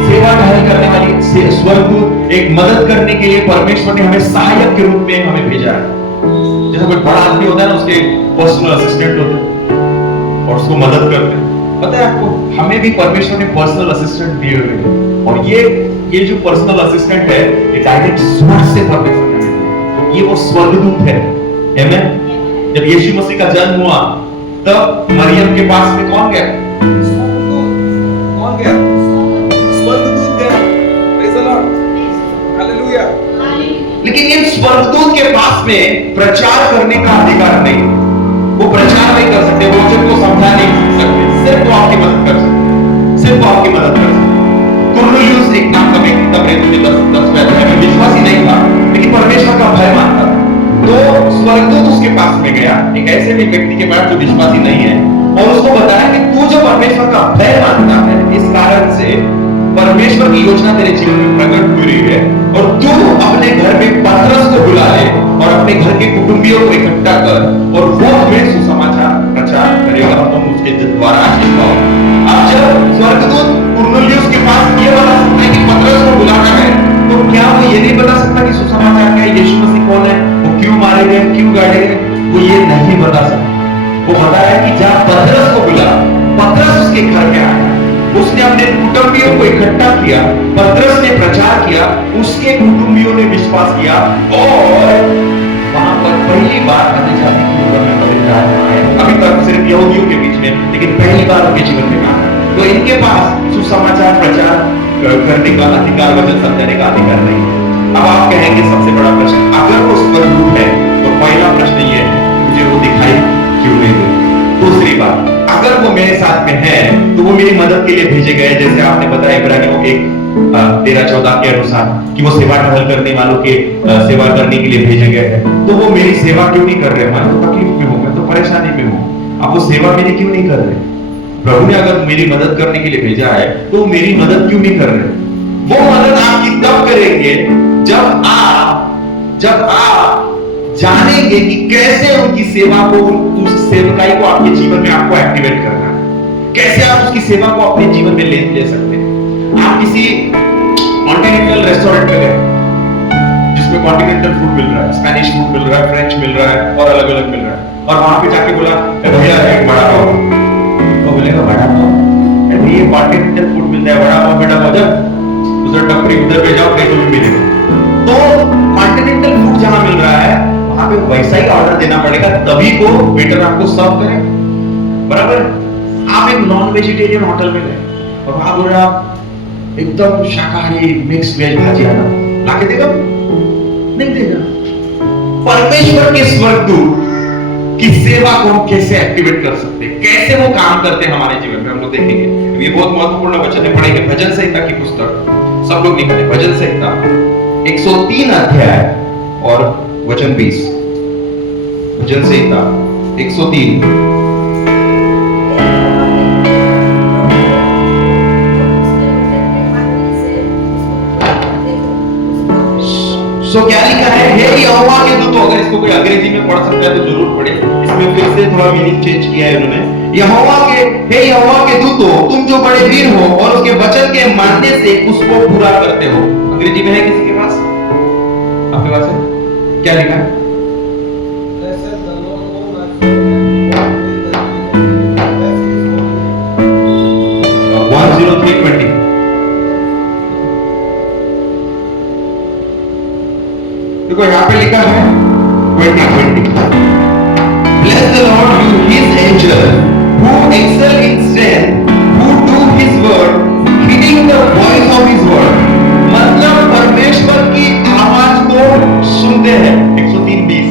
सेवा टहल करने वाली स्वर्गदूत, एक मदद करने के लिए परमेश्वर ने हमें सहायक के रूप में हमें भेजा है। जैसे कोई बड़ा आदमी होता है ना, उसके पर्सनल असिस्टेंट होते हैं और उसको मदद करते हैं। पता है आपको, हमें भी परमेश्वर ने पर्सनल असिस्टेंट दिए हुए हैं, और ये जो पर्सनल असिस्टेंट है, ये डायरेक्ट स्वर्ग से परमेश्वर ने दिया। ये वो स्वर्गदूत है। आमीन। जब यीशु मसीह का जन्म हुआ, तब मरियम के पास में कौन गया? कौन गया? स्वर्गदूत गया। Praise the Lord, hallelujah. लेकिन इन स्वर्गदूत के पास में प्रचार करने का अधिकार नहीं। वो प्रचार नहीं कर सकते, वो वचन को समझा नहीं सकते, सिर्फ वो आपकी मदद कर सकते, सिर्फ वो आपकी मदद कर सकते। कुरनेलियुस एक नाम का व्यक्ति था, प्रेरितों के 10वें अध्याय में, विश्वासी नहीं था लेकिन परमेश्वर का भय मानता था। तो स्वर्गदूत उसके पास में गया, एक ऐसे भी व्यक्ति के पास जो विश्वासी नहीं है, और उसको बताया कि तू जो परमेश्वर का भय मानता है, इस कारण से परमेश्वर की योजना तेरे जीवन में प्रकट हो रही है, और तू अपने घर में पतरस को बुला ले और अपने घर के कुटुंबियों को इकट्ठा कर, और वो हमें सुसमाचार प्रचार करेगा, तुम उसके द्वारा आशीष पाओ। अब जब स्वर्गदूत कुरनेलियुस के पास ये बता सकता है कि पतरस को बुलाना है, तो क्या वो ये नहीं बता सकता कि सुसमाचार क्या है, यीशु मसीह कौन है, वो क्यों मारे गए, क्यों गाड़े गए? वो ये नहीं बता सकता। वो बताया कि जब पतरस को बुला, पतरस उसके घर में आया, उसने अपने कुटुंबियों को इकट्ठा किया, पतरस ने प्रचार किया, उसके कुटुंबियों ने विश्वास किया, और वहां पर पहली बार अन्य जाति के ऊपर में पवित्र आत्मा आया। अभी तक सिर्फ यहूदियों के बीच में, लेकिन पहली बार उनके जीवन में आया। तो इनके पास सुसमाचार प्रचार करने का अधिकार, वचन समझाने का अधिकार नहीं है। अब आप कहेंगे सबसे बड़ा प्रश्न, अगर वो स्वर्गदूत है तो पहला प्रश्न ये है, मुझे वो दिखाई क्यों नहीं दे? दूसरी बात, अगर वो मेरे साथ में है तो वो मेरी मदद के लिए भेजे गए, जैसे आपने बताया इब्रानियों 1:13-14 के अनुसार कि वो सेवा टहल करने वालों के सेवा करने के लिए भेजे गए हैं। तो वो मेरी सेवा क्यों नहीं कर रहे? मैं तो तकलीफ में हूं, मैं तो परेशानी में हूं, अब वो सेवा मेरी क्यों नहीं कर रहे? प्रभु ने अगर मेरी मदद करने के लिए भेजा है तो मेरी मदद क्यों नहीं कर रहे? वो मदद आपकी तब करेंगे जब आप जानेंगे कि कैसे उनकी सेवा को, उस सेवकाई को आपके जीवन में आपको एक्टिवेट करना है, कैसे आप उसकी सेवा को अपने जीवन में ले सकते हैं। आप किसी कॉन्टिनेंटल रेस्टोरेंट में गए जिसमें कॉन्टिनेंटल फूड मिल रहा है, स्पेनिश फूड मिल रहा है, फ्रेंच मिल रहा है और अलग अलग मिल रहा है, और वहां पे जाके बोला भैया एक बड़ा पाव, तो बोलेगा बड़ा पाव, ये कॉन्टिनेंटल फूड मिलता है, बड़ा पाव बेटा उधर टपरी उधर पे जाओ, नहीं तो भी मिलेगा। तो कॉन्टिनेंटल फूड जहां मिल रहा है वहां पे वैसा ही ऑर्डर देना पड़ेगा, तभी को वेटर आपको सर्व करे, बराबर। आप एक नॉन वेजिटेरियन होटल में गए और वहां बोल रहे आप एकदम शाकाहारी मिक्स वेज भाजी आना, लाके देगा? नहीं देगा। परमेश्वर के स्वर्गदूत की सेवा को हम कैसे एक्टिवेट कर सकते हैं, कैसे वो काम करते हैं हमारे जीवन में, हम लोग देखेंगे। ये बहुत महत्वपूर्ण वचन है, पढ़ेंगे भजन संहिता की पुस्तक, सब लोग नहीं पढ़े, भजन संहिता 103 अध्याय और वचन 20। भजन संहिता 103। सो क्या लिखा है? हे यहोवा के दूतों, अगर इसको कोई अंग्रेजी में पढ़ सकता है तो जरूर पढ़े, इसमें फिर से थोड़ा मीनिंग चेंज किया है उन्होंने। हे यहोवा के दूतों, तुम जो बड़े वीर हो और उसके वचन के मानने से उसको पूरा करते हो। अंग्रेजी में है किसी के पास? आपके पास है? क्या लिखा है? 103:20। देखो यहाँ पे लिखा है 20:20। Bless the Lord, you His angels, who excel in strength, who do His word, heeding the voice of His word। मतलब परमेश्वर की आवाज को सुनते हैं। 103:20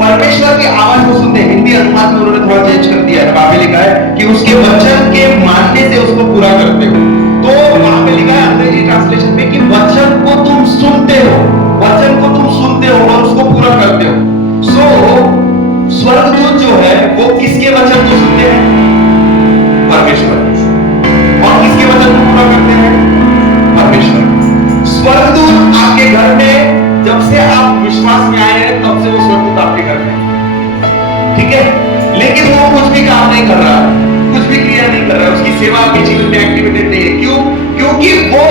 परमेश्वर की आवाज को सुनते हैं। हिंदी अनुवाद में उन्होंने थोड़ा चेंज कर दिया है, वहां पे लिखा है कि उसके वचन के मानने से उसको पूरा करते हो। तो वहां पे लिखा है अंग्रेजी ट्रांसलेशन में कि वचन को तुम सुनते हो, वचन को तुम सुनते हो और उसको पूरा करते हो। सो स्वर्गदूत जो है वो किसके वचन को सुनते हैं? परमेश्वर। और किसके वचन विश्वास में आए हैं तब से वो स्वर्ग प्राप्ति कर रहे हैं, ठीक है। लेकिन वो कुछ भी काम नहीं कर रहा, कुछ भी क्रिया नहीं कर रहा, उसकी सेवा के जीवन में एक्टिवेटेड नहीं है। क्यों? क्योंकि वो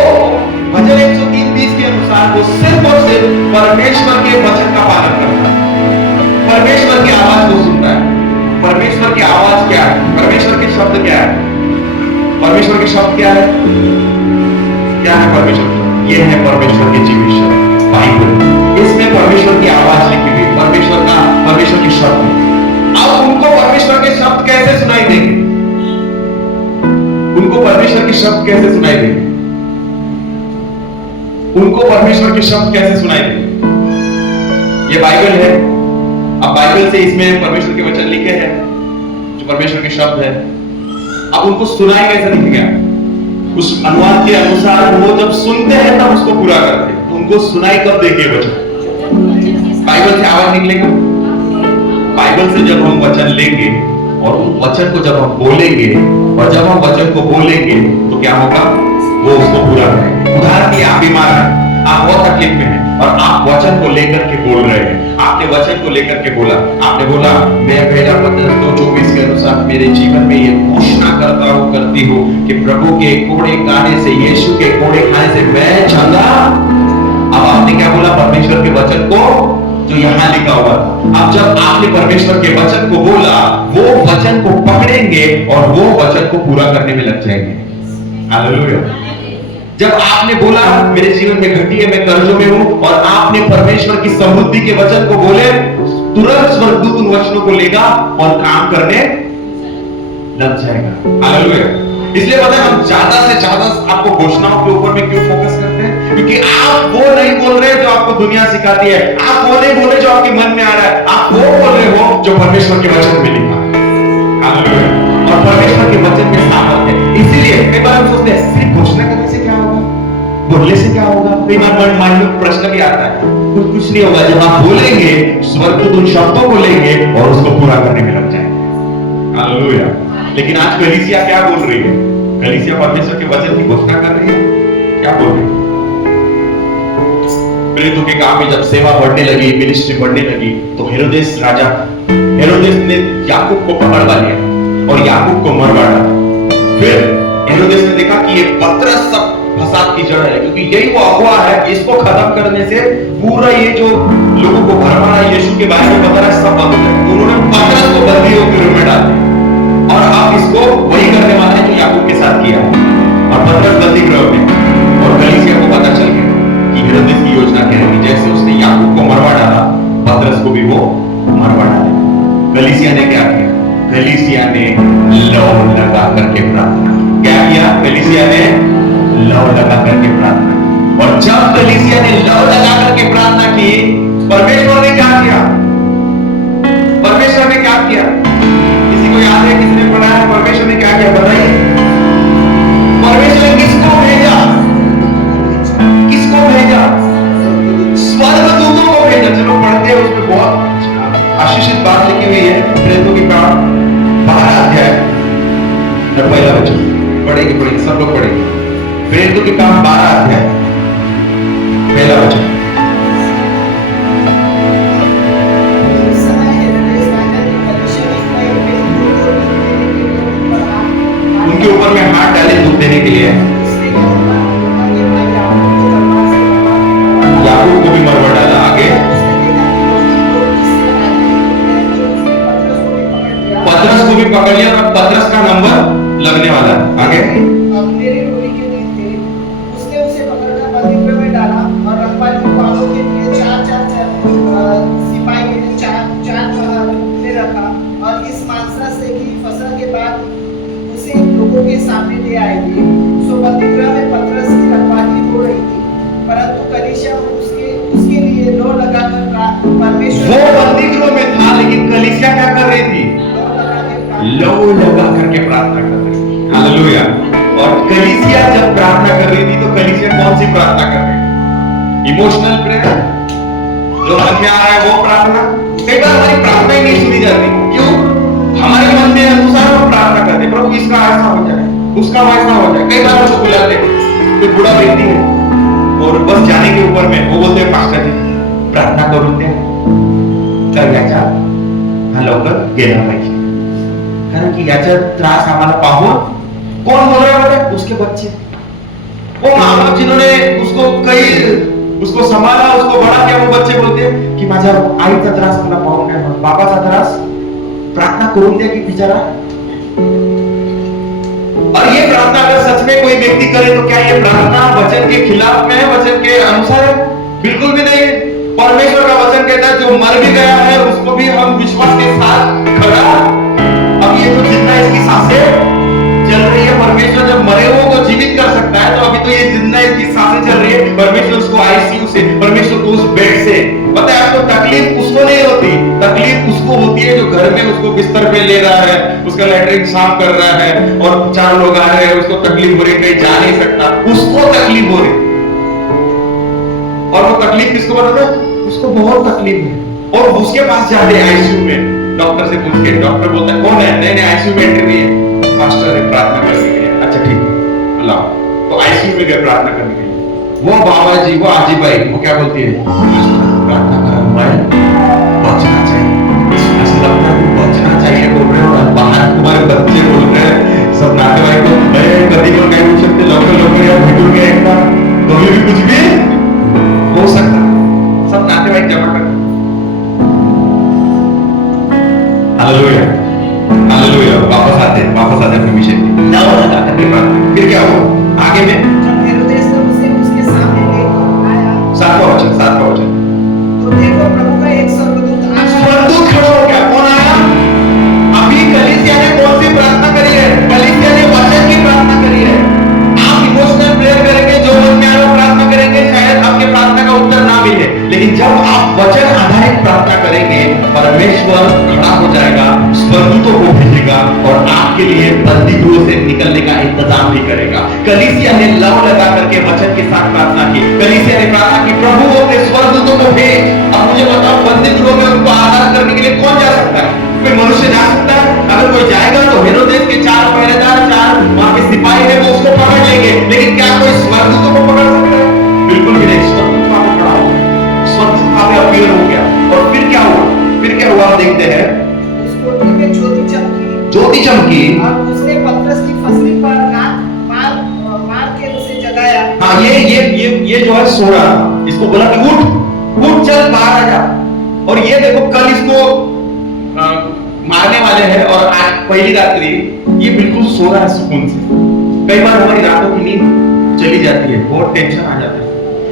भजन 103:20 के अनुसार वो सिर्फ और सिर्फ परमेश्वर के वचन का पालन करता है, परमेश्वर की आवाज को सुनता है। परमेश्वर की आवाज क्या है? परमेश्वर के शब्द क्या है? परमेश्वर के शब्द क्या है? क्या है परमेश्वर? ये है परमेश्वर के जीवित शब्द, बाइबल। इसमें परमेश्वर की आवाज लिखी हुई, परमेश्वर के शब्द। अब उनको परमेश्वर के शब्द कैसे सुनाई देंगे? उनको परमेश्वर के शब्द कैसे सुनाई देंगे? उनको परमेश्वर के शब्द कैसे सुनाई देंगे? ये बाइबल है। अब बाइबल से इसमें परमेश्वर के वचन लिखे हैं, जो परमेश्वर के शब्द है। अब उनको सुनाई कैसे देंगे? उस अनुवाद के अनुसार वो जब सुनते हैं तब उसको पूरा करते हैं। तो उनको सुनाई कब देंगे वचन? बाइबल से आवाज निकलेगा। बाइबल से जब हम वचन लेंगे और उस वचन को जब हम बोलेंगे, और जब हम वचन को बोलेंगे तो क्या होगा? वो उसको पूरा करेंगे। उदाहरण के लिए आप बीमार हैं, आप बहुत तकलीफ में हैं और आप वचन को लेकर के बोल रहे हैं। आपने वचन को लेकर के बोला, आपने बोला मैं पहला पत्र 2:24 के अनुसार मेरे जीवन में ये घोषणा करता हूं, करती हूं कि प्रभु के कोड़े खाने से, यीशु के कोड़े खाने से मैं चंगा। अब आपने क्या बोला? परमेश्वर के वचन को, जो यहां लिखा हुआ था। अब जब आपने परमेश्वर के वचन को बोला, वो वचन को पकड़ेंगे और वो वचन को पूरा करने में लग जाएंगे। हालेलुया। जब आपने बोला मेरे जीवन में घटी है, मैं कर्जों में हूं, और आपने परमेश्वर की समृद्धि के वचन को बोले, तुरंत स्वर्गदूत उन वचनों को लेगा और काम करने लग जाएगा। हालेलुया। इसलिए पता है हम ज्यादा से ज्यादा आपको घोषणाओं के ऊपर में क्यों फोकस करते हैं? क्योंकि आप वो नहीं बोल रहे जो आपको दुनिया सिखाती है, आप वो नहीं बोल रहे जो आपके मन में आ रहा है, आप वो बोल रहे हो जो परमेश्वर के वचन में लिखा है। हालेलुया। और परमेश्वर के वचन में सामर्थ है। इसीलिए कई बार हम सोचते हैं सिर्फ घोषणा करने से क्या होगा, बोलने से क्या होगा? कई बार मन में प्रश्न भी आता है, कुछ नहीं होगा। जब आप बोलेंगे, स्वर्गदूत उन शब्दों को लेंगे और उसको पूरा करने में लग जाएंगे। हालेलुया। लेकिन आज कलीसिया क्या बोल रही है? कलीसिया परमेश्वर के वचन की घोषणा कर रही है, क्या बोल रही है? प्रेरितों के काम में जब सेवा बढ़ने लगी, मिनिस्ट्री बढ़ने लगी, तो हेरोदेस राजा, हेरोदेस ने याकूब को पकड़वा लिया और याकूब को मरवा डाला। फिर हेरोदेस ने देखा कि ये पतरस सब फसाद की जड़ है, क्योंकि यही वो अफवाह है, इसको खत्म करने से पूरा ये जो लोगों को भरमा है यीशु के बारे में बता रहा है, सब बंद हो जाए। तो उन्होंने पतरस को बंदियों के रूप में डाल दिया और आप इसको वही करने वाले हैं जो याकूब के साथ किया। और पतरस बंदी गृह में, और कलीसिया को पता चल गया कि हेरोदेस की योजना क्या है। जैसे उसने याकूब को मरवा डाला, पतरस को भी वो मरवा डाला। कलीसिया ने क्या किया? कलीसिया ने लौ लगा करके प्रार्थना। क्या किया? कलीसिया ने लौ लगा करके प्रार्थना। और जब कलीसिया ने लौ लगा करके प्रार्थना की, परमेश्वर ने क्या किया? परमेश्वर ने क्या किया? किसी को याद है? किसने पढ़ा है? परमेश्वर ने क्या किया बताइए? परमेश्वर ने किसको भेजा? किसको भेजा? स्वर्गदूतों को भेजा। चलो पढ़ते हैं, उसमें बहुत आशीषित बात लिखी हुई है। प्रेरितों की काम 12 अध्याय पहला वचन पढ़ेंगे, सब लोग पढ़ेंगे। प्रेरितों की काम 12 अध्याय पहला वचन। उनके ऊपर में हाथ डाले दुख देने के लिए, याकूब को भी मरवा डाला। आगे पतरस को भी पकड़ लिया और पतरस का नंबर लगने वाला। आगे उसने उसे पकड़कर बंदीगृह में डाला और रखवाली वालों के लिए सिपाही के लिए चार में रखा, और इस मानसा से कि फसल के बाद उसे लोगों के सामने ले आएगी। सो बंदीगृह में पतरस की रखवाली हो रही थी, परंतु कलीसिया उसके लिए लौ लगाकर परमेश्वर, वो बंदीगृह में था लेकिन कलीसिया क्या कर रही थी? लौ लगा करके प्रार्थना कर रही थी। हालेलुया। और कलीसिया जब प्रार्थना कर रही थी तो कलीसिया कौन सी प्रार्थना कर रही थी? इमोशनल प्रेयर, जो मन में आ रहा है वो प्रार्थना। कई बार हमारी प्रार्थना ही नहीं सुनी जाती। क्यों? हमारे मन में अनुसार हम प्रार्थना करते, प्रभु इसका ऐसा हो जाए, उसका वैसा हो जाए। कई बार उसको बुलाते, कोई बूढ़ा व्यक्ति है और बस जाने के ऊपर में वो बोलते हैं पास्टर जी प्रार्थना करून द्या, तर याच्या हा लवकर गेला पाहिजे. कारण की याचा त्रास आम्हाला पाहून कौन बोल रहा है? उसके बच्चे, वो माँ बाप जिन्होंने उसको संभाला, उसको बड़ा किया, वो बच्चे बोलते हैं की माझ्या आईचा त्रास मला पाहून काय, बाबाचा त्रास प्रार्थना करून द्या की बिचारा. और ये प्रार्थना अगर सच में कोई व्यक्ति करे तो क्या ये प्रार्थना वचन के खिलाफ में है, वचन के अनुसार है? बिल्कुल भी नहीं. परमेश्वर का वचन कहता है जो मर भी गया है उसको भी हम विश्वास के साथ खड़ा. अब ये जो जिंदा इसकी सांसें चल रही है, परमेश्वर जब मरे हुए को जीवित कर सकता है, तो अभी तो ये जिंदा इसकी सांसें चल रही है. परमेश्वर उसको आईसीयू से, परमेश्वर को उस बेड से, पता है आपको तकलीफ उसको नहीं होती, तकलीफ उसको होती है जो घर में उसको बिस्तर पे ले रहा है, उसका लैट्रिन साफ कर रहा है और 4 लोग आ रहे हैं, उसको तकलीफ हो रही, कहीं जा नहीं सकता, उसको तकलीफ हो रही. और वो तकलीफ किसको बताता है? उसको बहुत तकलीफ है और उसके पास जाते हैं आईसीयू में, डॉक्टर से पूछ के, डॉक्टर बोलता है कौन है? नहीं आईसीयू में एंट्री नहीं है. पास्टर ने प्रार्थना करने के लिए, अच्छा ठीक बुलाओ, तो आईसीयू में गए प्रार्थना करने के लिए. वो बाबा जी, वो आजी भाई, वो क्या बोलती है? प्रार्थना करा, मैं बचना चाहिए. ऐसा लगता है बचना चाहिए बोल रहे हो, बाहर तुम्हारे बच्चे बोल रहे हैं, सब नातेवाईक को कभी को नहीं पूछ सकते, लोग या भेटून गए एक बार, कभी भी कुछ भी हो सकता, सब नातेवाईक जमा कर. Hallelujah, hallelujah. वापस आते अपने विषय पे. क्या हो रहा था? फिर क्या हुआ आगे में? जब हेरोदेस ने उसे उसके सामने लेकर आया, 7वां वचन. तो देखो प्रभु का एक स्वर्गदूत आया. स्वर्गदूत खड़ा हो गया. कौन आया? अभी कलीसिया ने कौन सी प्रार्थना करी है? कलीसिया ने वचन की प्रार्थना करी है. आप इमोशनल प्रेयर करेंगे, जो मन में आया प्रार्थना करेंगे, शायद आपके प्रार्थना का उत्तर ना मिले, लेकिन जब आप वचन आधारित प्रार्थना करेंगे, परमेश्वर खड़ा हो जाएगा, स्वर्गदूतों को भेजेगा और आपके लिए बंदी गृह से निकलने का इंतजाम भी करेगा. कलीसिया ने लव लगा करके वचन के साथ प्रार्थना की. कलीसिया ने प्रार्थना की, प्रभु अपने स्वर्गदूतों को भेज. अब मुझे बताओ, बंदी गृह में उनको आजाद करने के लिए कौन जा सकता है? कोई मनुष्य जा सकता है? अगर कोई जाएगा तो हेरोदेस के 4 पहरेदार, 4 वहां के सिपाही है, वो उसको पकड़ लेंगे, लेकिन क्या कोई स्वर्गदूतों को पकड़ सकता है? बिल्कुल भी नहीं. स्वर्गदूत वहां पर खड़ा हो गया, स्वर्गदूत वहां पे अपीयर हो गया. और फिर क्या हुआ? हम देखते हैं उसको में ज्योति चमकी और उसने पतरस की फसली पर मार के उसे जगाया. हाँ, ये जो है सो रहा, इसको बोला कि उठ चल बाहर आ जा. और ये देखो कल इसको मारने वाले हैं और आज पहली रात्रि ये बिल्कुल सो रहा है सुकून से. कई बार हमारी रातों की नींद चली जाती है, बहुत टेंशन आ जाता है,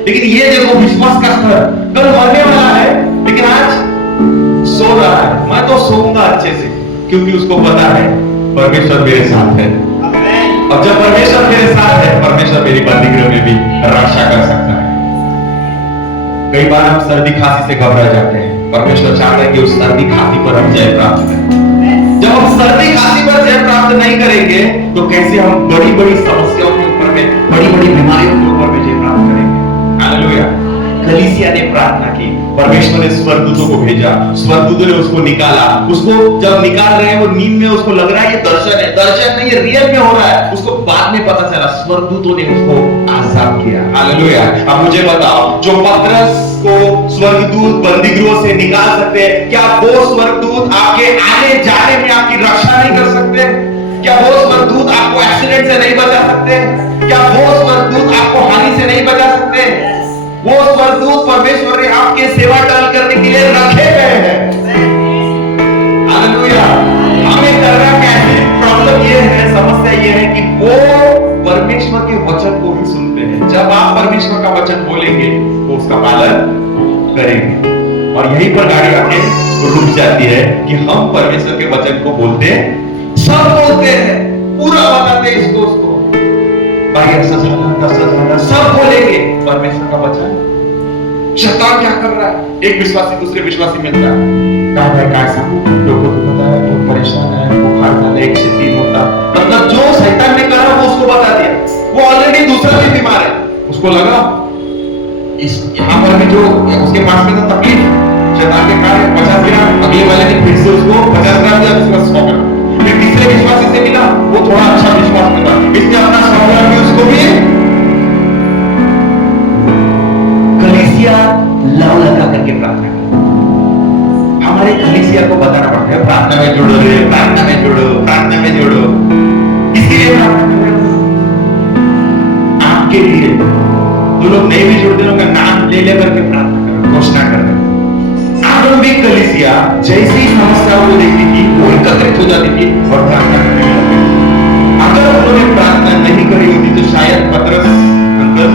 लेकिन ये देखो विश्वास का स्तर, कल मरने वाला है लेकिन आज सो रहा है. मैं तो सोऊंगा अच्छे से, क्योंकि उसको पता है परमेश्वर मेरे साथ है. और जब परमेश्वर मेरे साथ है, परमेश्वर मेरी बंदी गृह में भी रक्षा कर सकता है. कई बार हम सर्दी खांसी से घबरा जाते हैं. परमेश्वर चाहता है कि उस सर्दी खांसी पर हम जय प्राप्त करें. जब हम सर्दी खांसी पर जय प्राप्त नहीं करेंगे तो कैसे हम बड़ी बड़ी समस्याओं के ऊपर में, बड़ी बड़ी बीमारियों के ऊपर में जय प्राप्त करेंगे. हालेलुया. कलीसिया ने प्रार्थना की, परमेश्वर ने स्वर्गदूतों को भेजा, स्वर्गदूतों ने उसको निकाला. उसको जब निकाल रहे हैं, वो नींद में उसको लग रहा है ये दर्शन नहीं, ये रियल में हो रहा है. उसको बाद में पता चला स्वर्गदूतों ने उसको आजाद किया. हालेलुया. अब मुझे बताओ, जो पतरस को स्वर्गदूत बंदी गृह से निकाल सकते हैं, क्या वो स्वर्गदूत आपके आने जाने में आपकी रक्षा नहीं कर सकते? क्या वो स्वर्गदूत आपको एक्सीडेंट से नहीं बचा सकते? क्या वो स्वर्गदूत आपको हानि से नहीं बचा सकते? वो स्वर्गदूत परमेश्वर ने आपके सेवा टहल करने के लिए रखे गए हैं. हालेलुया. हमें करना क्या है? प्रॉब्लम ये है, समस्या ये है कि वो परमेश्वर के वचन को ही सुनते हैं. जब आप परमेश्वर का वचन बोलेंगे तो उसका पालन करेंगे. और यहीं पर गाड़ी आके रुक जाती है कि हम परमेश्वर के वचन को बोलते हैं, सब बोलते हैं, पूरा बताते हैं इसको उसको, भाई ऐसा झाला, सब बोलेंगे. परमेश्वर का वचन, शैतान क्या कर रहा है? एक विश्वासी दूसरे विश्वासी मिलता है, क्या भाई क्या सांगू, लोगों को पता है बहुत परेशान है, बुखार था, 1 से 3 होता. मतलब जो शैतान ने कहा वो उसको बता दिया. वो ऑलरेडी दूसरा भी बीमार है, उसको लगा इस यहाँ पर भी जो उसके पास में था तकलीफ, शैतान ने कहा 50 ग्राम, अगले वाले ने फिर से उसको 50 ग्राम दिया, उसके बाद 100 ग्राम. फिर तीसरे विश्वासी से मिला, वो थोड़ा अच्छा विश्वास में था, इसने अपना 100 ग्राम भी उसको भी. कलीसिया लव लगा करके प्रार्थना करो। हमारे कलीसिया को बताना पड़ता है प्रार्थना में जुड़ो रे, प्रार्थना में जुड़ो, प्रार्थना में जुड़ो। इसीलिए प्रार्थना कर रहे हैं आपके लिए। जो लोग नहीं भी जुड़ते, उनका नाम ले करके प्रार्थना करो, घोषणा करो। आरंभिक कलीसिया जैसी समस्याओं को देखती थी वो एकत्रित हो जाती थी और प्रार्थना करने लगती थी। अगर उन्होंने प्रार्थना नहीं करी होती तो शायद पतरस अंकल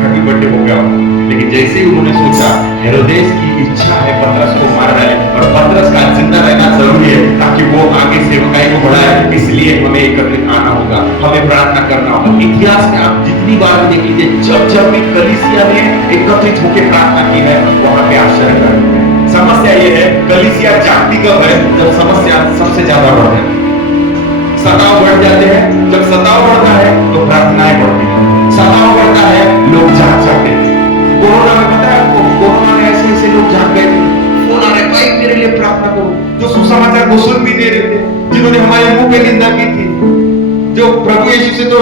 हैप्पी बर्थडे हो गया होता। लेकिन जैसे ही उन्होंने सोचा हेरोदेस की इच्छा है पतरस को मार डाले और पतरस का जिंदा रहना जरूरी है ताकि वो आगे सेवकाई को बढ़ाए, इसलिए हमें एकत्रित आना होगा, हमें प्रार्थना करना होगा। इतिहास में आप जितनी बार देख लीजिए, जब भी कलीसिया ने एकत्रित होकर प्रार्थना की है वहां पे आश्चर्य करते हैं। समस्या ये है कलीसिया जागती कब है? जब समस्या सबसे ज्यादा बढ़ जाती है, सताव बढ़ जाते हैं। जब सताव बढ़ता है तो प्रार्थनाएं बढ़ती है, सताव बढ़ता है लोग जाग जाते हैं। कोरोना में पता है आपको, कोरोना में ऐसे लोग जाग गए थे, फोन आ रहे भाई मेरे लिए प्रार्थना करो, जो सुसमाचार को सुन भी दे रहे थे, जिन्होंने हमारे मुंह पे निंदा की थी, जो प्रभु यीशु से तो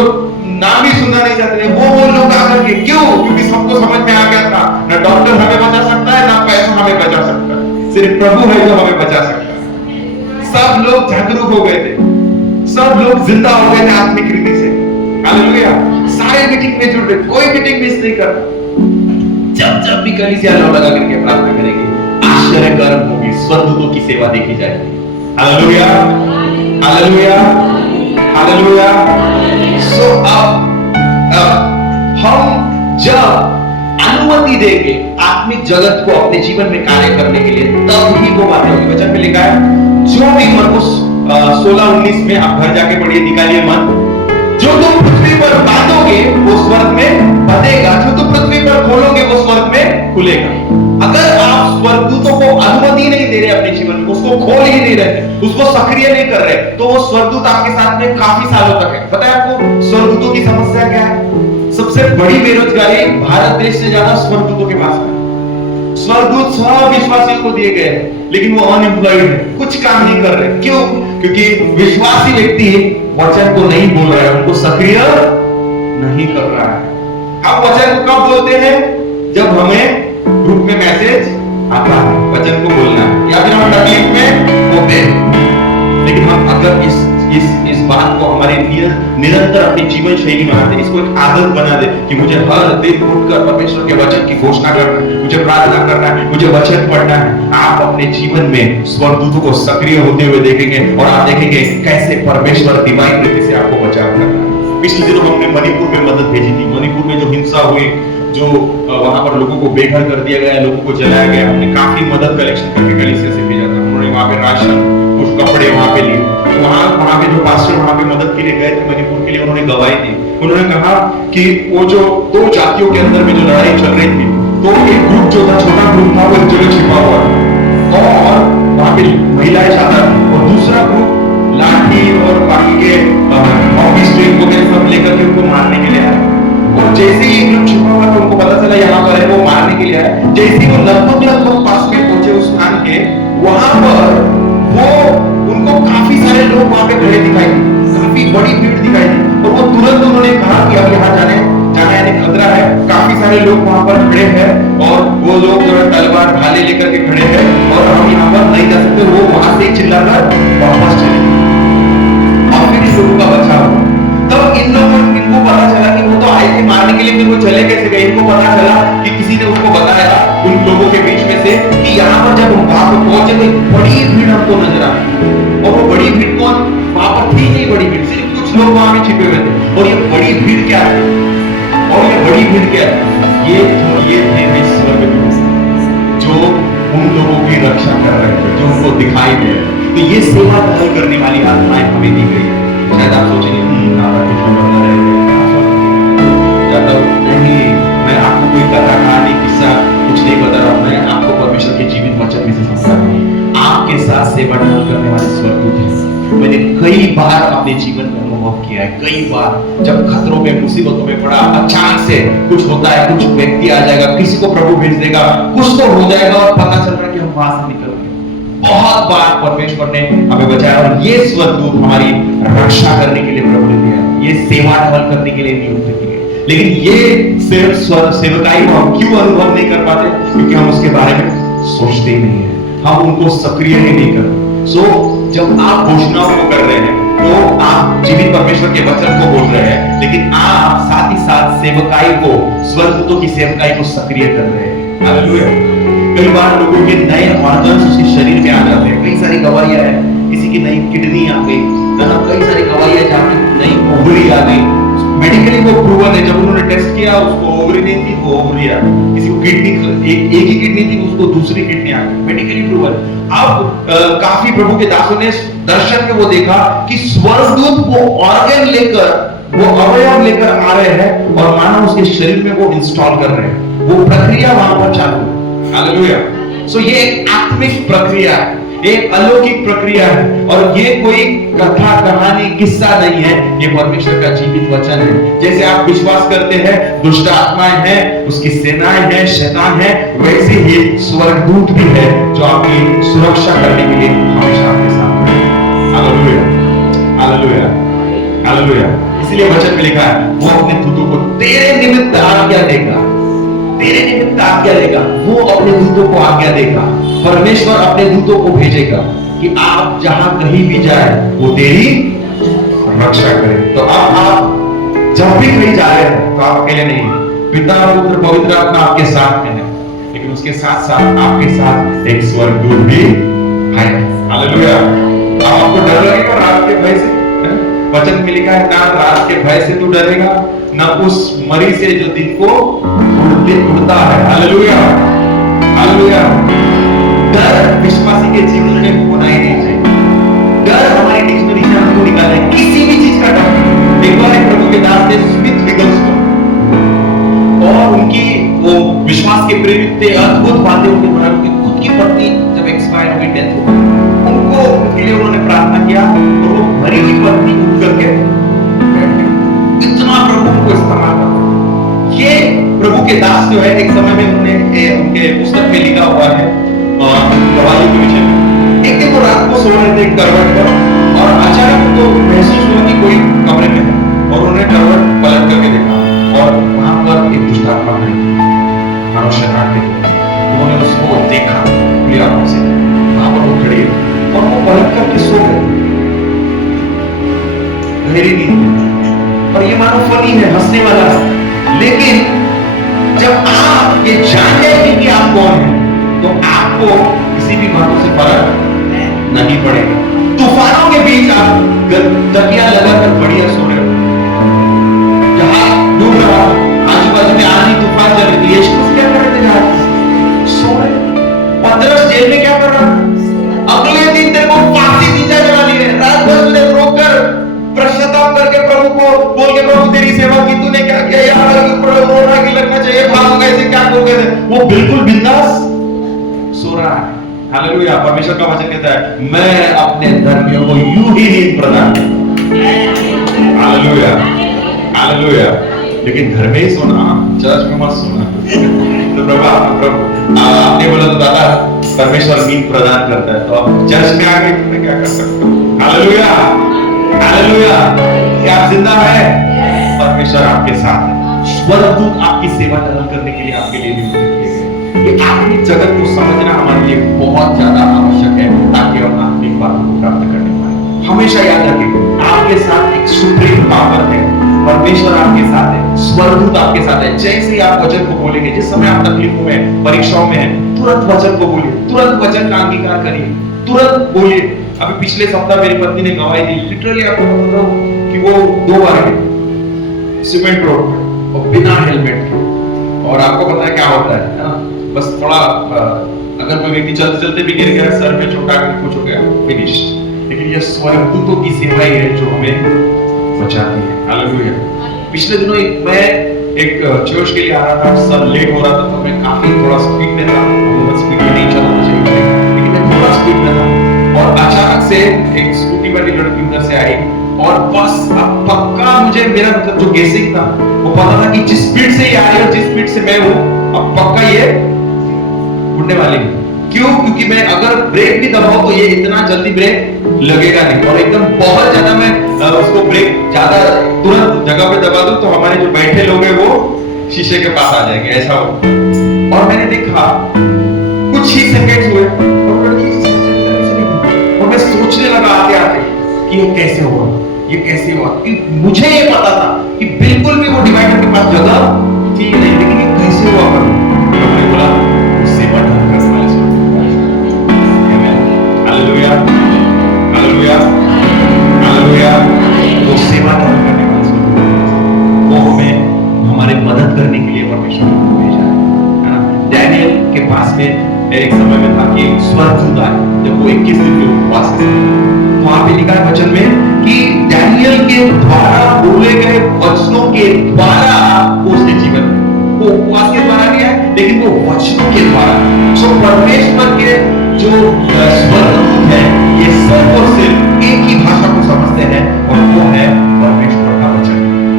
नाम ही सुनना नहीं चाहते थे, वो लोग आकर के क्यों? क्योंकि सबको समझ में आ गया था ना डॉक्टर हमें बचा सकता है ना पैसा हमें बचा सकता है, सिर्फ प्रभु है जो हमें बचा सकता है। सब लोग जागरूक हो गए थे, सब लोग जिंदा हो गए थे आत्मिक रीति से। हालेलुया। सारे मीटिंग में जुड़ रहे, कोई मीटिंग मिस नहीं करता। जब भी कलीसिया लोग लगा करके प्रार्थना करेंगे, आश्चर्य कर्म होगी, स्वर्गदूतों की सेवा देखी जाएगी। Hallelujah, hallelujah, hallelujah. सो अब हम जब अनुमति देंगे आत्मिक जगत को अपने जीवन में कार्य करने के लिए, तब ही वो बातें होगी। वचन में लिखा है जो भी मरकुस 16-19 में आप घर जाके पढ़िए, निकालिए मन। जो तुम पृथ्वी पर बांधोगे वो स्वर्ग में बंधेगा, जो तुम पृथ्वी पर खोलोगे वो स्वर्ग में खुलेगा। अगर आप स्वर्गदूतों को अनुमति नहीं दे रहे अपने जीवन में, उसको खोल ही नहीं रहे, उसको सक्रिय नहीं कर रहे, तो वो स्वर्गदूत आपके साथ में काफी सालों तक है। पता है आपको स्वर्गदूतों की समस्या क्या है? सबसे बड़ी बेरोजगारी भारत देश से ज्यादा स्वर्गदूतों के पास है। स्वर्गदूत सब विश्वासियों को दिए गए हैं, लेकिन वो अनएम्प्लॉयड है, कुछ काम नहीं कर रहे। क्यों? क्योंकि विश्वासी व्यक्ति वचन को नहीं बोल रहा है, उनको सक्रिय नहीं कर रहा है। हम वचन को कब बोलते हैं? जब हमें ग्रुप में मैसेज आता है वचन को बोलना, या फिर हम तकलीफ में होते हैं। लेकिन हम अगर इस बात को हमारे निरंतर अपनी जीवन शैली बनाते हैं, इसको एक आदत बना दे कि मुझे हर दिन उठकर परमेश्वर के वचन की घोषणा करना है, मुझे प्रार्थना करना है, मुझे वचन पढ़ना है, आप अपने जीवन में स्वर्गदूतों को सक्रिय होते हुए देखेंगे और आप देखेंगे कैसे परमेश्वर दिवाई रीति से आपको बचाव कर रहा है। पिछले दिनों हमने मणिपुर में मदद भेजी थी। मणिपुर में जो हिंसा हुई, जो वहां पर लोगों को बेघर कर दिया गया, लोगों को जलाया गया, हमने काफी मदद कलेक्शन करके कलीसिया से भेजा था। उन्होंने वहां पे राशन, कुछ कपड़े वहां पे लिए। वहां पे जो पास्टर वहां पे मदद के लिए गए थे मणिपुर के लिए, उन्होंने गवाही दी। उन्होंने कहा कि वो जो दो जातियों के अंदर में जो लड़ाई चल रही थी, तो एक ग्रुप जो था, छोटा ग्रुप था, वो एक जगह छिपा हुआ था और वहां पे महिलाएं ज्यादा थी, और दूसरा ग्रुप लाठी और बाकी के ऑफिस टेप वगैरह सब लेकर के उनको मारने के लिए आया। और जैसे ही ग्रुप छिपा हुआ तो उनको पता चला यहाँ पर है, वो मारने के लिए आया। जैसे ही वो लगभग पास में पहुंचे उस स्थान के, वहां पर वो उनको काफी सारे लोग वहां पे खड़े दिखाई दी, काफी बड़ी भीड़ दिखाई दी, और वो तुरंत उन्होंने कहा कि अब यहाँ जाना यानी खतरा है, काफी सारे लोग वहां पर खड़े हैं और वो लोग जो है तलवार भाले लेकर के खड़े हैं और हम यहाँ पर नहीं जा सकते। वो वहां से चिल्लाकर वापस चले और फिर इस लोगों का बचाव हुआ। तब इनको पता चला कि वो तो आए थे मारने के लिए, फिर वो चले कैसे गए? इनको पता चला कि किसी ने उनको बताया उन लोगों के बीच में से कि यहाँ पर जब हम वहां पर पहुंचे तो बड़ी भीड़ हमको नजर आई। और वो बड़ी भीड़ कौन? वहां पर थी नहीं बड़ी भीड़, सिर्फ कुछ लोग वहां पे छिपे हुए थे। और ये बड़ी भीड़ क्या है? और ये बड़ी भीड़ क्या है? ये थे स्वर्गदूत जो उन लोगों की रक्षा कर रहे थे, जो उनको दिखाई दे रहे थे। तो ये सेवा टहल करने वाली आत्माएं हमें दी गई है। शायद आप सोचेंगे नहीं, मैं आपको कोई कथा कहानी किस्सा कुछ नहीं बता रहा हूं, मैं आपको परमेश्वर के जीवित वचन में से समझा रहा हूं। आपके साथ सेवा टहल करने वाले स्वर्गदूत हैं। मैंने कई बार अपने जीवन में अनुभव किया है, कई बार जब खतरों में, मुसीबतों में पड़ा, अचानक से कुछ होता है, कुछ व्यक्ति आ जाएगा, किसी को प्रभु भेज देगा, कुछ तो हो जाएगा और पता चल रहा है कि हम वहां से निकल गए। बहुत बार परमेश्वर ने हमें बचाया और ये स्वर्गदूत हमारी रक्षा करने के लिए प्रभु ने दिया, ये सेवा टहल करने के लिए नियुक्त किए। लेकिन ये सिर्फ सेवकाई को हम क्यों अनुभव नहीं कर पाते? क्योंकि हम उसके सोचते ही नहीं है, हम उनको सक्रिय ही नहीं करते। सो जब आप घोषणाओं को कर रहे हैं तो आप जीवित परमेश्वर के वचन को बोल रहे हैं, लेकिन आप साथ ही साथ सेवकाई को, स्वर्गदूतों की सेवकाई को सक्रिय कर रहे हैं। हालेलुया। कई बार लोगों के नए ऑर्गन्स उसके शरीर में आ जाते हैं। कई सारी गवाहियां हैं, किसी की नई किडनी आ गई, कई सारी गवाहियां जाके नई ओवरी आ गई। मेडिकली वो प्रूवन है, जब उन्होंने टेस्ट किया उसको ओवरी नहीं थी, वो ओवरी आ गई। किसी को किडनी एक ही किडनी थी, उसको दूसरी किडनी आ गई, मेडिकली प्रूवन। अब काफी प्रभु के दासों ने दर्शन में वो देखा कि स्वर्गदूत वो ऑर्गन लेकर, वो अवयव लेकर आ रहे हैं और मानो उसके शरीर में वो इंस्टॉल कर रहे हैं। वो प्रक्रिया वहां पर चालू है। हालेलुया। सो ये एक आत्मिक प्रक्रिया है, एक अलौकिक प्रक्रिया है, और ये कोई कथा कहानी किस्सा नहीं है, ये परमेश्वर का जीवित वचन है। जैसे आप विश्वास करते हैं दुष्ट आत्माएं हैं, उसकी सेनाएं हैं, शैतान है, वैसे ही स्वर्गदूत भी है जो आपकी सुरक्षा करने के लिए हमेशा आपके साथ है। Hallelujah, hallelujah, hallelujah. इसलिए वचन में लिखा है वो अपने दूतों को तेरे निमित्त आज्ञा देगा, तेरे निमित्त आज्ञा देगा। वो अपने दूतों को आज्ञा देगा, परमेश्वर अपने दूतों को भेजेगा कि आप जहां कहीं भी जाए वो तेरी रक्षा करें। तो अब आप जब भी कहीं जा रहे हैं तो आप अकेले नहीं, पिता पुत्र पवित्र आत्मा आपके साथ में है, लेकिन उसके साथ साथ आपके साथ एक स्वर्गदूत भी है। हालेलुया। आपको डर लगेगा रात के भय से? वचन में लिखा है ना रात के भय से तू डरेगा, ना उस मरी से जो दिन को उड़ता है। Hallelujah, hallelujah. डर विश्वासी के जीवन में होना ही नहीं चाहिए। डर हमारी डिक्शनरी से हमको निकाले किसी भी चीज का डर। एक बार एक प्रभु के दास थे स्मिथ विगल्सवर्थ, और उनकी वो विश्वास के प्रेरित थे, अद्भुत बातें उनके द्वारा। उनकी खुद की पत्नी जब एक्सपायर हो गई, डेथ हो गई, उनको उनके लिए उन्होंने प्रार्थना किया और वो मरी हुई पत्नी उठ करके इतना प्रभु को इस्तेमाल करते। ये प्रभु के दास जो है, एक समय में उन्होंने उनके पुस्तक में लिखा हुआ है गवाही के विषय में। एक दिन वो रात को सो रहे थे करवट पर, और अचानक उनको महसूस हुआ कि कोई कमरे में है, और उन्होंने करवट पलट करके देखा और वहां पर एक दुष्ट आत्मा खड़ी थी, मानो शैतान की तरह। उन्होंने उसको देखा खुली आंखों से, वहां पर वो खड़ी है और वो पलट करके सो गए गहरी नींद। और ये मानो फनी है, हंसने वाला है, लेकिन जब आप ये जान जाएंगे कि आप कौन हैं, तो आपको किसी भी बातों से फर्क नहीं पड़ेगा। तूफानों के बीच आप तकिया लगाकर बढ़िया सो रहे हो, जहाज डूब रहा, आजू बाजू में आंधी तूफान चल रही थी, यीशु क्या कर रहे थे? जहाज सो रहे। पतरस जेल में क्या कर रहा? अगले दिन तेरे को फांसी दी जाने वाली है, रात भर तुझे रोककर पश्चाताप करके प्रभु को बोल के प्रभु तेरी सेवा की, तूने क्या किया यार, रोना की लगना चाहिए, भागोगे ऐसे क्या करोगे? वो बिल्कुल बिंदास सो रहा है। हालेलुया। परमेश्वर का वचन कहता है मैं अपने धर्मियों को यूं ही नींद प्रदान करूंगा। Hallelujah, hallelujah. लेकिन घर में ही सोना, चर्च में मत सोना। तो प्रभु आपने बोला तो दादा परमेश्वर नींद प्रदान करता है, तो चर्च में आके मैं क्या कर सकता हूँ? Hallelujah, hallelujah. क्या आप जिंदा है? परमेश्वर आपके साथ है। स्वर्गदूत आपकी सेवा करने के लिए आपके लिए नियुक्त किए गए। ये आत्मिक जगत को समझना हमारे लिए बहुत ज्यादा आवश्यक है, ताकि हम आत्मिक बातों को प्राप्त करने पाए। हमेशा याद रखें आपके साथ एक सुप्रीम पावर है, परमेश्वर आपके साथ है, स्वर्गदूत आपके साथ है। जैसे ही आप वचन को बोलेंगे, जिस समय आप तकलीफों में, परीक्षाओं में हैं, तुरंत वचन को बोलिए, तुरंत वचन का अंगीकार करिए, तुरंत बोलिए। अभी पिछले सप्ताह मेरी पत्नी ने गवाही दी, लिटरली आपको बता दूं कि वो 2 बार गई सीमेंट रोड पर और बिना हेलमेट के। और आपको पता है क्या होता है ना, बस थोड़ा अगर कोई व्यक्ति चलते चलते भी गिर गया, सर में चोट आ गई, कुछ हो गया, फिनिश। लेकिन यह स्वर्गदूतों की सेवा ही है जो हमें बचाती है। हालेलुया। पिछले दिनों मैं एक चर्च के लिए आ रहा था, सब लेट हो रहा था, तो मैं काफी थोड़ा स्पीड में था, स्पीड में नहीं चलाना चाहिए, लेकिन मैं थोड़ा स्पीड में था, और अचानक से एक स्कूटी वाली लड़की उधर से आई, और बस अब पक्का मुझे मेरा मतलब जो गेसिंग था वो पता था कि जिस स्पीड से ये आ रही है, जिस स्पीड से मैं हूँ, अब पक्का ये उड़ने वाली है। क्यों? क्योंकि मैं अगर ब्रेक भी दबाऊं तो ये इतना जल्दी ब्रेक लगेगा नहीं, और एकदम बहुत ज्यादा मैं उसको ब्रेक ज्यादा तुरंत जगह पे दबा दूं तो हमारे जो बैठे लोग हैं वो शीशे के पास आ जाएंगे, ऐसा हो। और मैंने देखा कुछ ही सेकंड्स हुए और मैं सोचने लगा आते आते कि ये कैसे हुआ, ये कैसे हुआ। कि मुझे ये पता था कि बिल्कुल भी वो डिवाइडर के पास जगह थी नहीं, लेकिन ये कैसे हुआ प्रभु। मैंने बोला सेवा ढंग कर वाले से। आमीन, हालेलुया, हालेलुया, हालेलुया। वो सेवा ढंग करने वाले से, वो हमें हमारे मदद करने के लिए परमेश्वर ने भेजा है ना। डैनियल के पास में एक समय में था कि स्वर्गदूत आए, जब वो 21 दिन के उपवास के समय, वहां पे लिखा है वचन में कि डैनियल के द्वारा बोले गए वचनों के द्वारा वो उसके जीवन में, वो उपवास के द्वारा नहीं है लेकिन वो वचनों के द्वारा। सो परमेश्वर के जो स्वर्गदूत है ये सिर्फ और सिर्फ एक ही भाषा को समझते हैं और वो है परमेश्वर का वचन।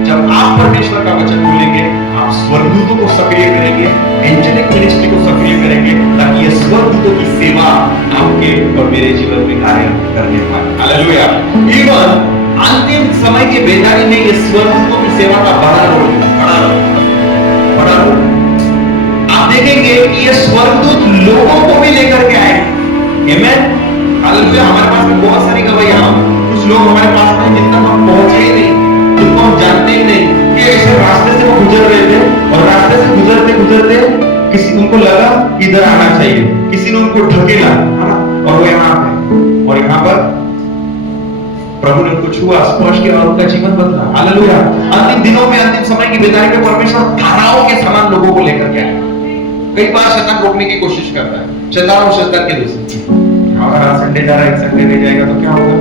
जब आप परमेश्वर का वचन बोलेंगे, आप स्वर्गदूतों को सक्रिय करेंगे, एंजेलिक मिनिस्ट्री को सक्रिय करेंगे, ताकि ये स्वर्गदूतों की सेवा आपके और मेरे जीवन में कार्य करने पाए। हालेलुया। इवन अंतिम समय के बेदारी में ये स्वर्गदूतों की सेवा का बड़ा रोल, बड़ा रोल। आप देखेंगे कि ये स्वर्गदूत लोगों को भी लेकर के आए। आमीन, हालेलुया। हमारे पास में बहुत सारी गवाहियां, कुछ लोग हमारे पास में जिन तक हम पहुंचे ही नहीं, जिनको हम जानते ही नहीं, कि ऐसे रास्ते से वो गुजर रहे थे और रास्ते से गुजरते गुजरते किसी उनको लगा इधर आना चाहिए, किसी ने उनको ढकेला, है ना, और वो यहाँ पे, और यहाँ पर प्रभु ने उनको छुआ, स्पर्श किया और उनका जीवन बदला। हालेलुया। अंतिम दिनों में, अंतिम समय की बेदारी में परमेश्वर धाराओं के समान लोगों को लेकर के आया। कई बार शैतान रोकने की कोशिश करता है, शैतान और शैतान के दोस्त। अगर आज संडे जा रहा है, संडे नहीं जाएगा तो क्या होगा,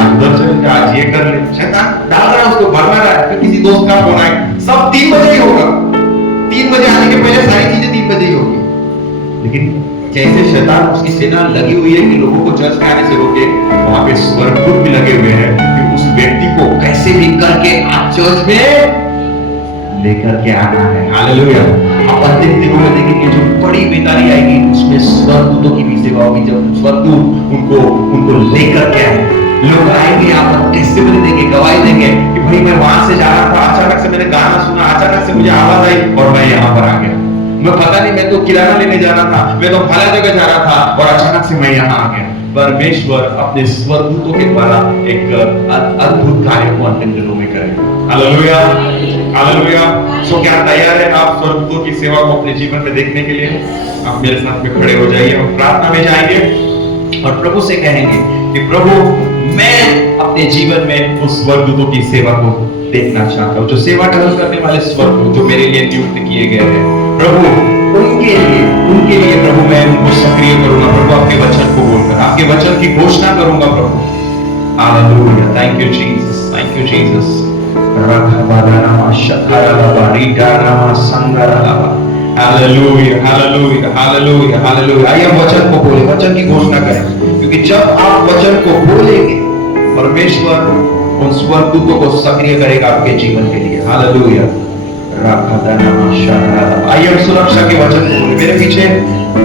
आज उधर चले जा, आज ये कर ले। शैतान डाल रहा है उसको, भरना रहा है, फिर किसी दोस्त का फोन आए, सब 3 बजे ही होगा, 3 बजे आने के पहले सारी चीजें 3 बजे ही होगी। लेकिन जैसे शैतान उसकी सेना लगी हुई है कि लोगों को चर्च में आने से रोके, वहां पे स्वर्गदूत भी लगे हुए हैं कि उस व्यक्ति को कैसे भी करके आप चर्च में लेकर के आना है। हालेलुया। आप अंतिम दिनों में देखेंगे जो बड़ी बेदारी आएगी, उसमें स्वर्गदूतों की भी सेवा होगी। जब स्वर्गदूत उनको लेकर के आए, लोग आएंगे, आप टेस्टिमनी देंगे, गवाही देंगे कि भाई मैं वहां से जा रहा था, अचानक से मैंने गाना सुना, अचानक से मुझे आवाज आई और मैं यहाँ पर आ गया। मैं पता नहीं, मैं तो किराना लेने जा रहा था, मैं तो फला जगह जा रहा था और अचानक से मैं यहाँ आ गया। परमेश्वर अपने स्वर्गदूतों के द्वारा एक अद्भुत कार्य को अंतिम दिनों में करेगा। Hallelujah, hallelujah. सो क्या तैयार है आप स्वर्गदूतों की सेवा को अपने जीवन में देखने के लिए? आप मेरे साथ में खड़े हो जाइए, हम प्रार्थना में जाएंगे और प्रभु से कहेंगे कि प्रभु मैं अपने जीवन में उस स्वर्गदूतों की सेवा को देखना चाहता हूँ, जो सेवा टहल करने वाले स्वर्गदूत जो मेरे लिए नियुक्त किए गए हैं प्रभु, उनके लिए प्रभु मैं उनको सक्रिय करूंगा। प्रभु आपके वचन को बोलकर आपके वचन की घोषणा करूंगा प्रभु। Hallelujah. Thank you Jesus, thank you Jesus. Hallelujah, hallelujah, hallelujah, hallelujah. आइए हम वचन को बोले, वचन की घोषणा करें, क्योंकि जब आप वचन को बोलेंगे परमेश्वर उन स्वर्गदूतों को सक्रिय करेगा आपके जीवन के लिए। हालेलुया। आइए हम सुरक्षा के वचन को बोले, मेरे पीछे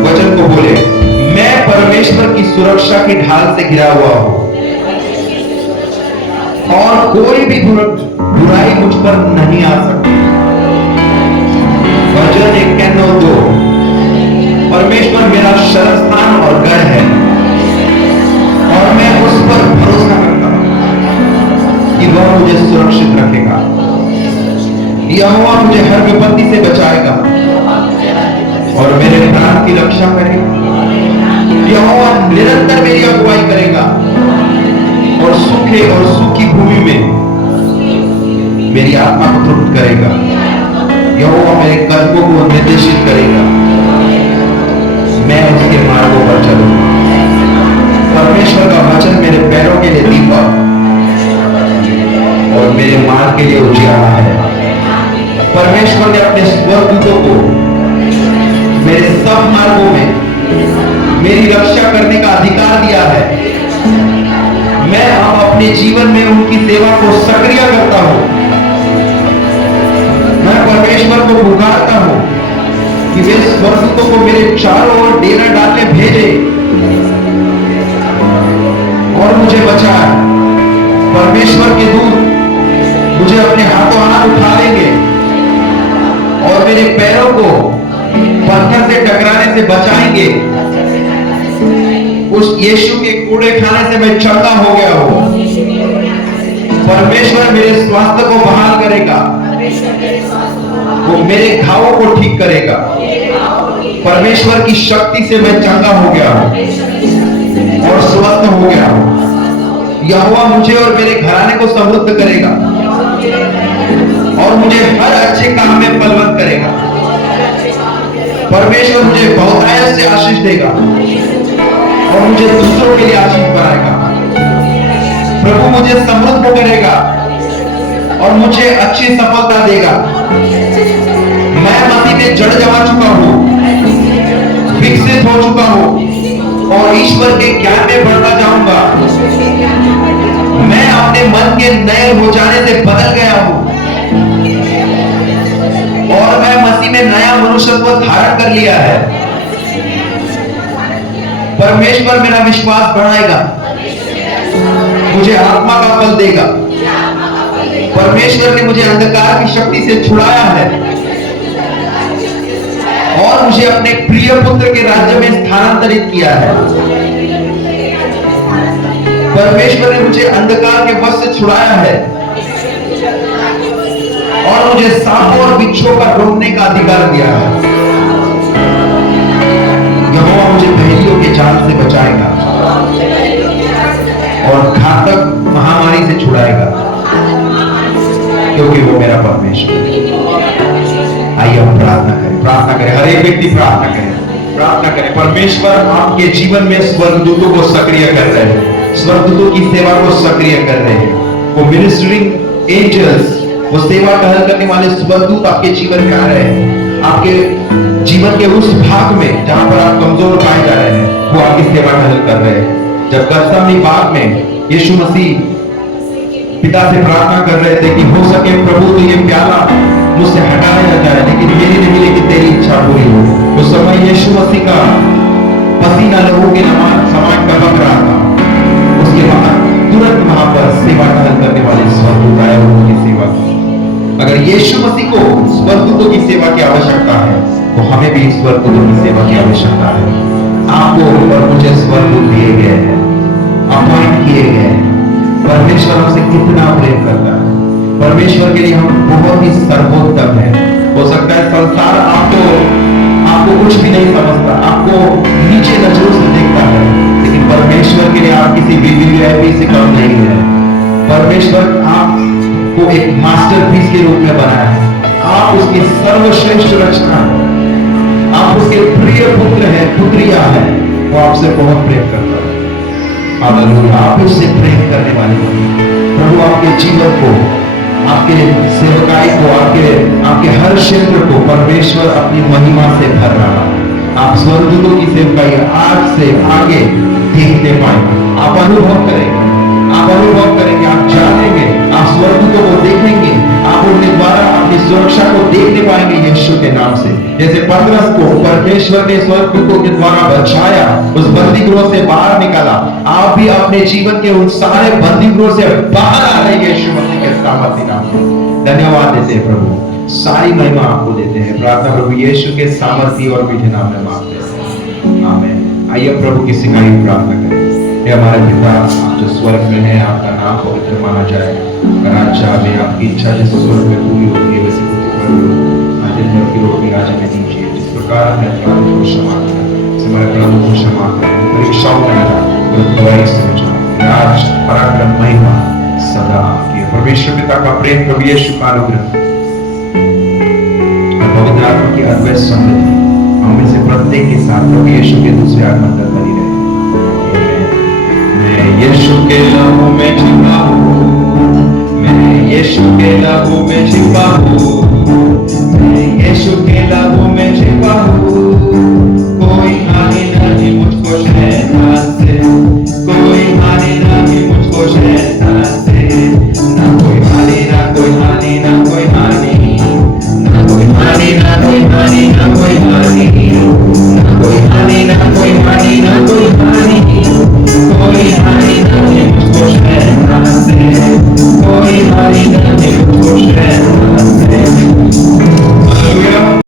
वचन को बोले, मैं परमेश्वर की सुरक्षा की ढाल से घिरा हुआ हूं और कोई भी बुराई मुझ पर नहीं आ सकती। वचन 91:2 परमेश्वर मेरा शरण स्थान और गढ़ है और मैं उस पर भरोसा करता हूं कि वह मुझे सुरक्षित रखेगा। यहोवा मुझे हर विपत्ति से बचाएगा और मेरे प्राण की रक्षा करेगा। यहोवा निरंतर मेरी अगुवाई करेगा और सूखे और सूखी भूमि में मेरी आत्मा को तृप्त करेगा। यहोवा मेरे कदमों को निर्देशित करेगा, मैं उसके मार्गों पर चलूंगा। परमेश्वर का वचन मेरे पैरों के लिए दीपक और मेरे मार्ग के लिए उजियारा है। परमेश्वर ने अपने स्वर्गदूतों को मेरे सब मार्गों में मेरी रक्षा करने का अधिकार दिया है। मैं अब अपने जीवन में उनकी सेवा को सक्रिय करता हूं। मैं परमेश्वर को पुकारता हूं कि वे स्वर्गदूतों को मेरे चारों ओर डेरा डालने भेजे और मुझे बचाए। परमेश्वर के दूत मुझे अपने हाथों हाथ उठा लेंगे और मेरे पैरों को पत्थर से टकराने से बचाएंगे उस यीशु के कूड़े खाने से मैं चंगा हो गया हूँ। परमेश्वर मेरे स्वास्थ्य को बहाल करेगा, वो मेरे घावों को ठीक करेगा। परमेश्वर की शक्ति से मैं चंगा हो गया हूँ और स्वस्थ हो गया हूँ। यहोवा मुझे और मेरे घराने को समृद्ध करेगा और मुझे हर अच्छे काम में फलवंत करेगा। परमेश्वर मुझे बहुतायत से आशीष देगा और मुझे दूसरों के लिए आशीष बनाएगा। प्रभु मुझे समृद्ध करेगा और मुझे अच्छी सफलता देगा। मैं मसीह में जड़ जमा चुका हूँ, विकसित हो चुका हूँ और ईश्वर के ज्ञान में बढ़ता जाऊंगा। मैं अपने मन के नए हो जाने से बदल गया हूँ और मैं मसीह में नया मनुष्यत्व धारण कर लिया है। परमेश्वर मेरा विश्वास बढ़ाएगा, मुझे आत्मा का फल देगा। परमेश्वर ने मुझे अंधकार की शक्ति से छुड़ाया है और मुझे अपने प्रिय पुत्र के राज्य में स्थानांतरित किया है। परमेश्वर ने मुझे अंधकार के वश से छुड़ाया है और मुझे सांपों और बिच्छुओं का रोकने का अधिकार दिया है। यहोवा मुझे पहेलियों के जाल से बचाएगा और घातक महामारी से छुड़ाएगा, क्योंकि वो मेरा परमेश्वर है। आइए हम प्रार्थना करें, प्रार्थना करें। हर एक व्यक्ति प्रार्थना करें, प्रार्थना करें। परमेश्वर आपके जीवन में स्वर्गदूतों को सक्रिय कर रहे हैं, स्वर्गदूतों की सेवा को सक्रिय कर रहे हैं। वो मिनिस्टरिंग एंजल्स, वो सेवा टहल करने वाले स्वर्गदूत आपके जीवन में आ रहे हैं। आपके जीवन के उस भाग में जहां पर आप कमजोर पाए जा रहे हैं, वो आपकी सेवा टहल कर रहे हैं। जब गत्सेमनी बाग में यीशु मसीह पिता से प्रार्थना कर रहे थे कि हो सके प्रभु तो ये प्याला मुझसे हटाया जाए, लेकिन मेरी नहीं लेकिन तेरी इच्छा पूरी हो। उस समय यीशु मसीह का पसीना लहू के समान टपक रहा था। उसके बाद तुरंत वहां पर सेवा टहल करने वाले स्वर्गदूत आए, उनकी सेवा की। अगर यीशु मसीह को स्वर्गदूतों की सेवा की आवश्यकता है, तो हमें भी स्वर्गदूतों की सेवा की आवश्यकता है। आपको और मुझे स्वर्गदूत दिए गए हैं, अपॉइंट किए गए हैं। परमेश्वर हमसे कितना प्रेम करता है। परमेश्वर के लिए हम बहुत ही सर्वोत्तम है। हो सकता है संसार आपको कुछ भी नहीं समझता, आपको नीचे नजरों से देखता है, लेकिन परमेश्वर के लिए आप किसी वीवीआईपी से कम नहीं है। परमेश्वर आपको एक मास्टरपीस के रूप में बनाया है। आप उसकी सर्वश्रेष्ठ रचना है, आप उसके प्रिय पुत्र हैं, पुत्रिया है। वो आपसे बहुत प्रेम करता है। हालेलुया। आप उससे प्रेम करने वाले हो। प्रभु आपके जीवन को, आपके सेवकाई को, आपके हर क्षेत्र को परमेश्वर अपनी महिमा से भर रहा है। आप स्वर्गदूतों की सेवकाई आज से आगे देखते पाएंगे। आप अनुभव करेंगे, आप जानेंगे, आप स्वर्गदूतों को देखेंगे, आप उनके द्वारा अपनी सुरक्षा को देखने पाएंगे यीशु के नाम से। जैसे पतरस को परमेश्वर ने स्वर्गदूतों के द्वारा बचाया, उस बंदी गृह से बाहर निकाला, आप भी अपने जीवन के उन सारे बंदी गृह से बाहर आ रहे हैं यीशु मसीह के सामर्थ्य नाम से। धन्यवाद देते हैं प्रभु, सारी महिमा आपको देते हैं। प्रार्थना प्रभु यीशु के सामर्थ्य और मीठे नाम में मांगते हैं, आमीन। आइए प्रभु की सिखाई प्रार्थना करें। हे हमारे पिता आप जो स्वर्ग में हैं, आपका नाम पवित्र माना जाए। राज्य आवे, आपकी इच्छा जिस स्वर्ग में पूरी होती है वैसे पृथ्वी पर भी हो। आज दिन भर की रोटी आज हमें दीजिए, जिस प्रकार हमने अपराधों को क्षमा किया हमारे अपराधों को क्षमा करें। परीक्षाओं में बुराई से बचाओ। राज पराक्रम महिमा सदा आपकी है। परमेश्वर पिता का प्रेम, प्रभु यीशु का अनुग्रह और पवित्र आत्मा की अद्वैत संगति हम में से प्रत्येक के साथ प्रभु यीशु के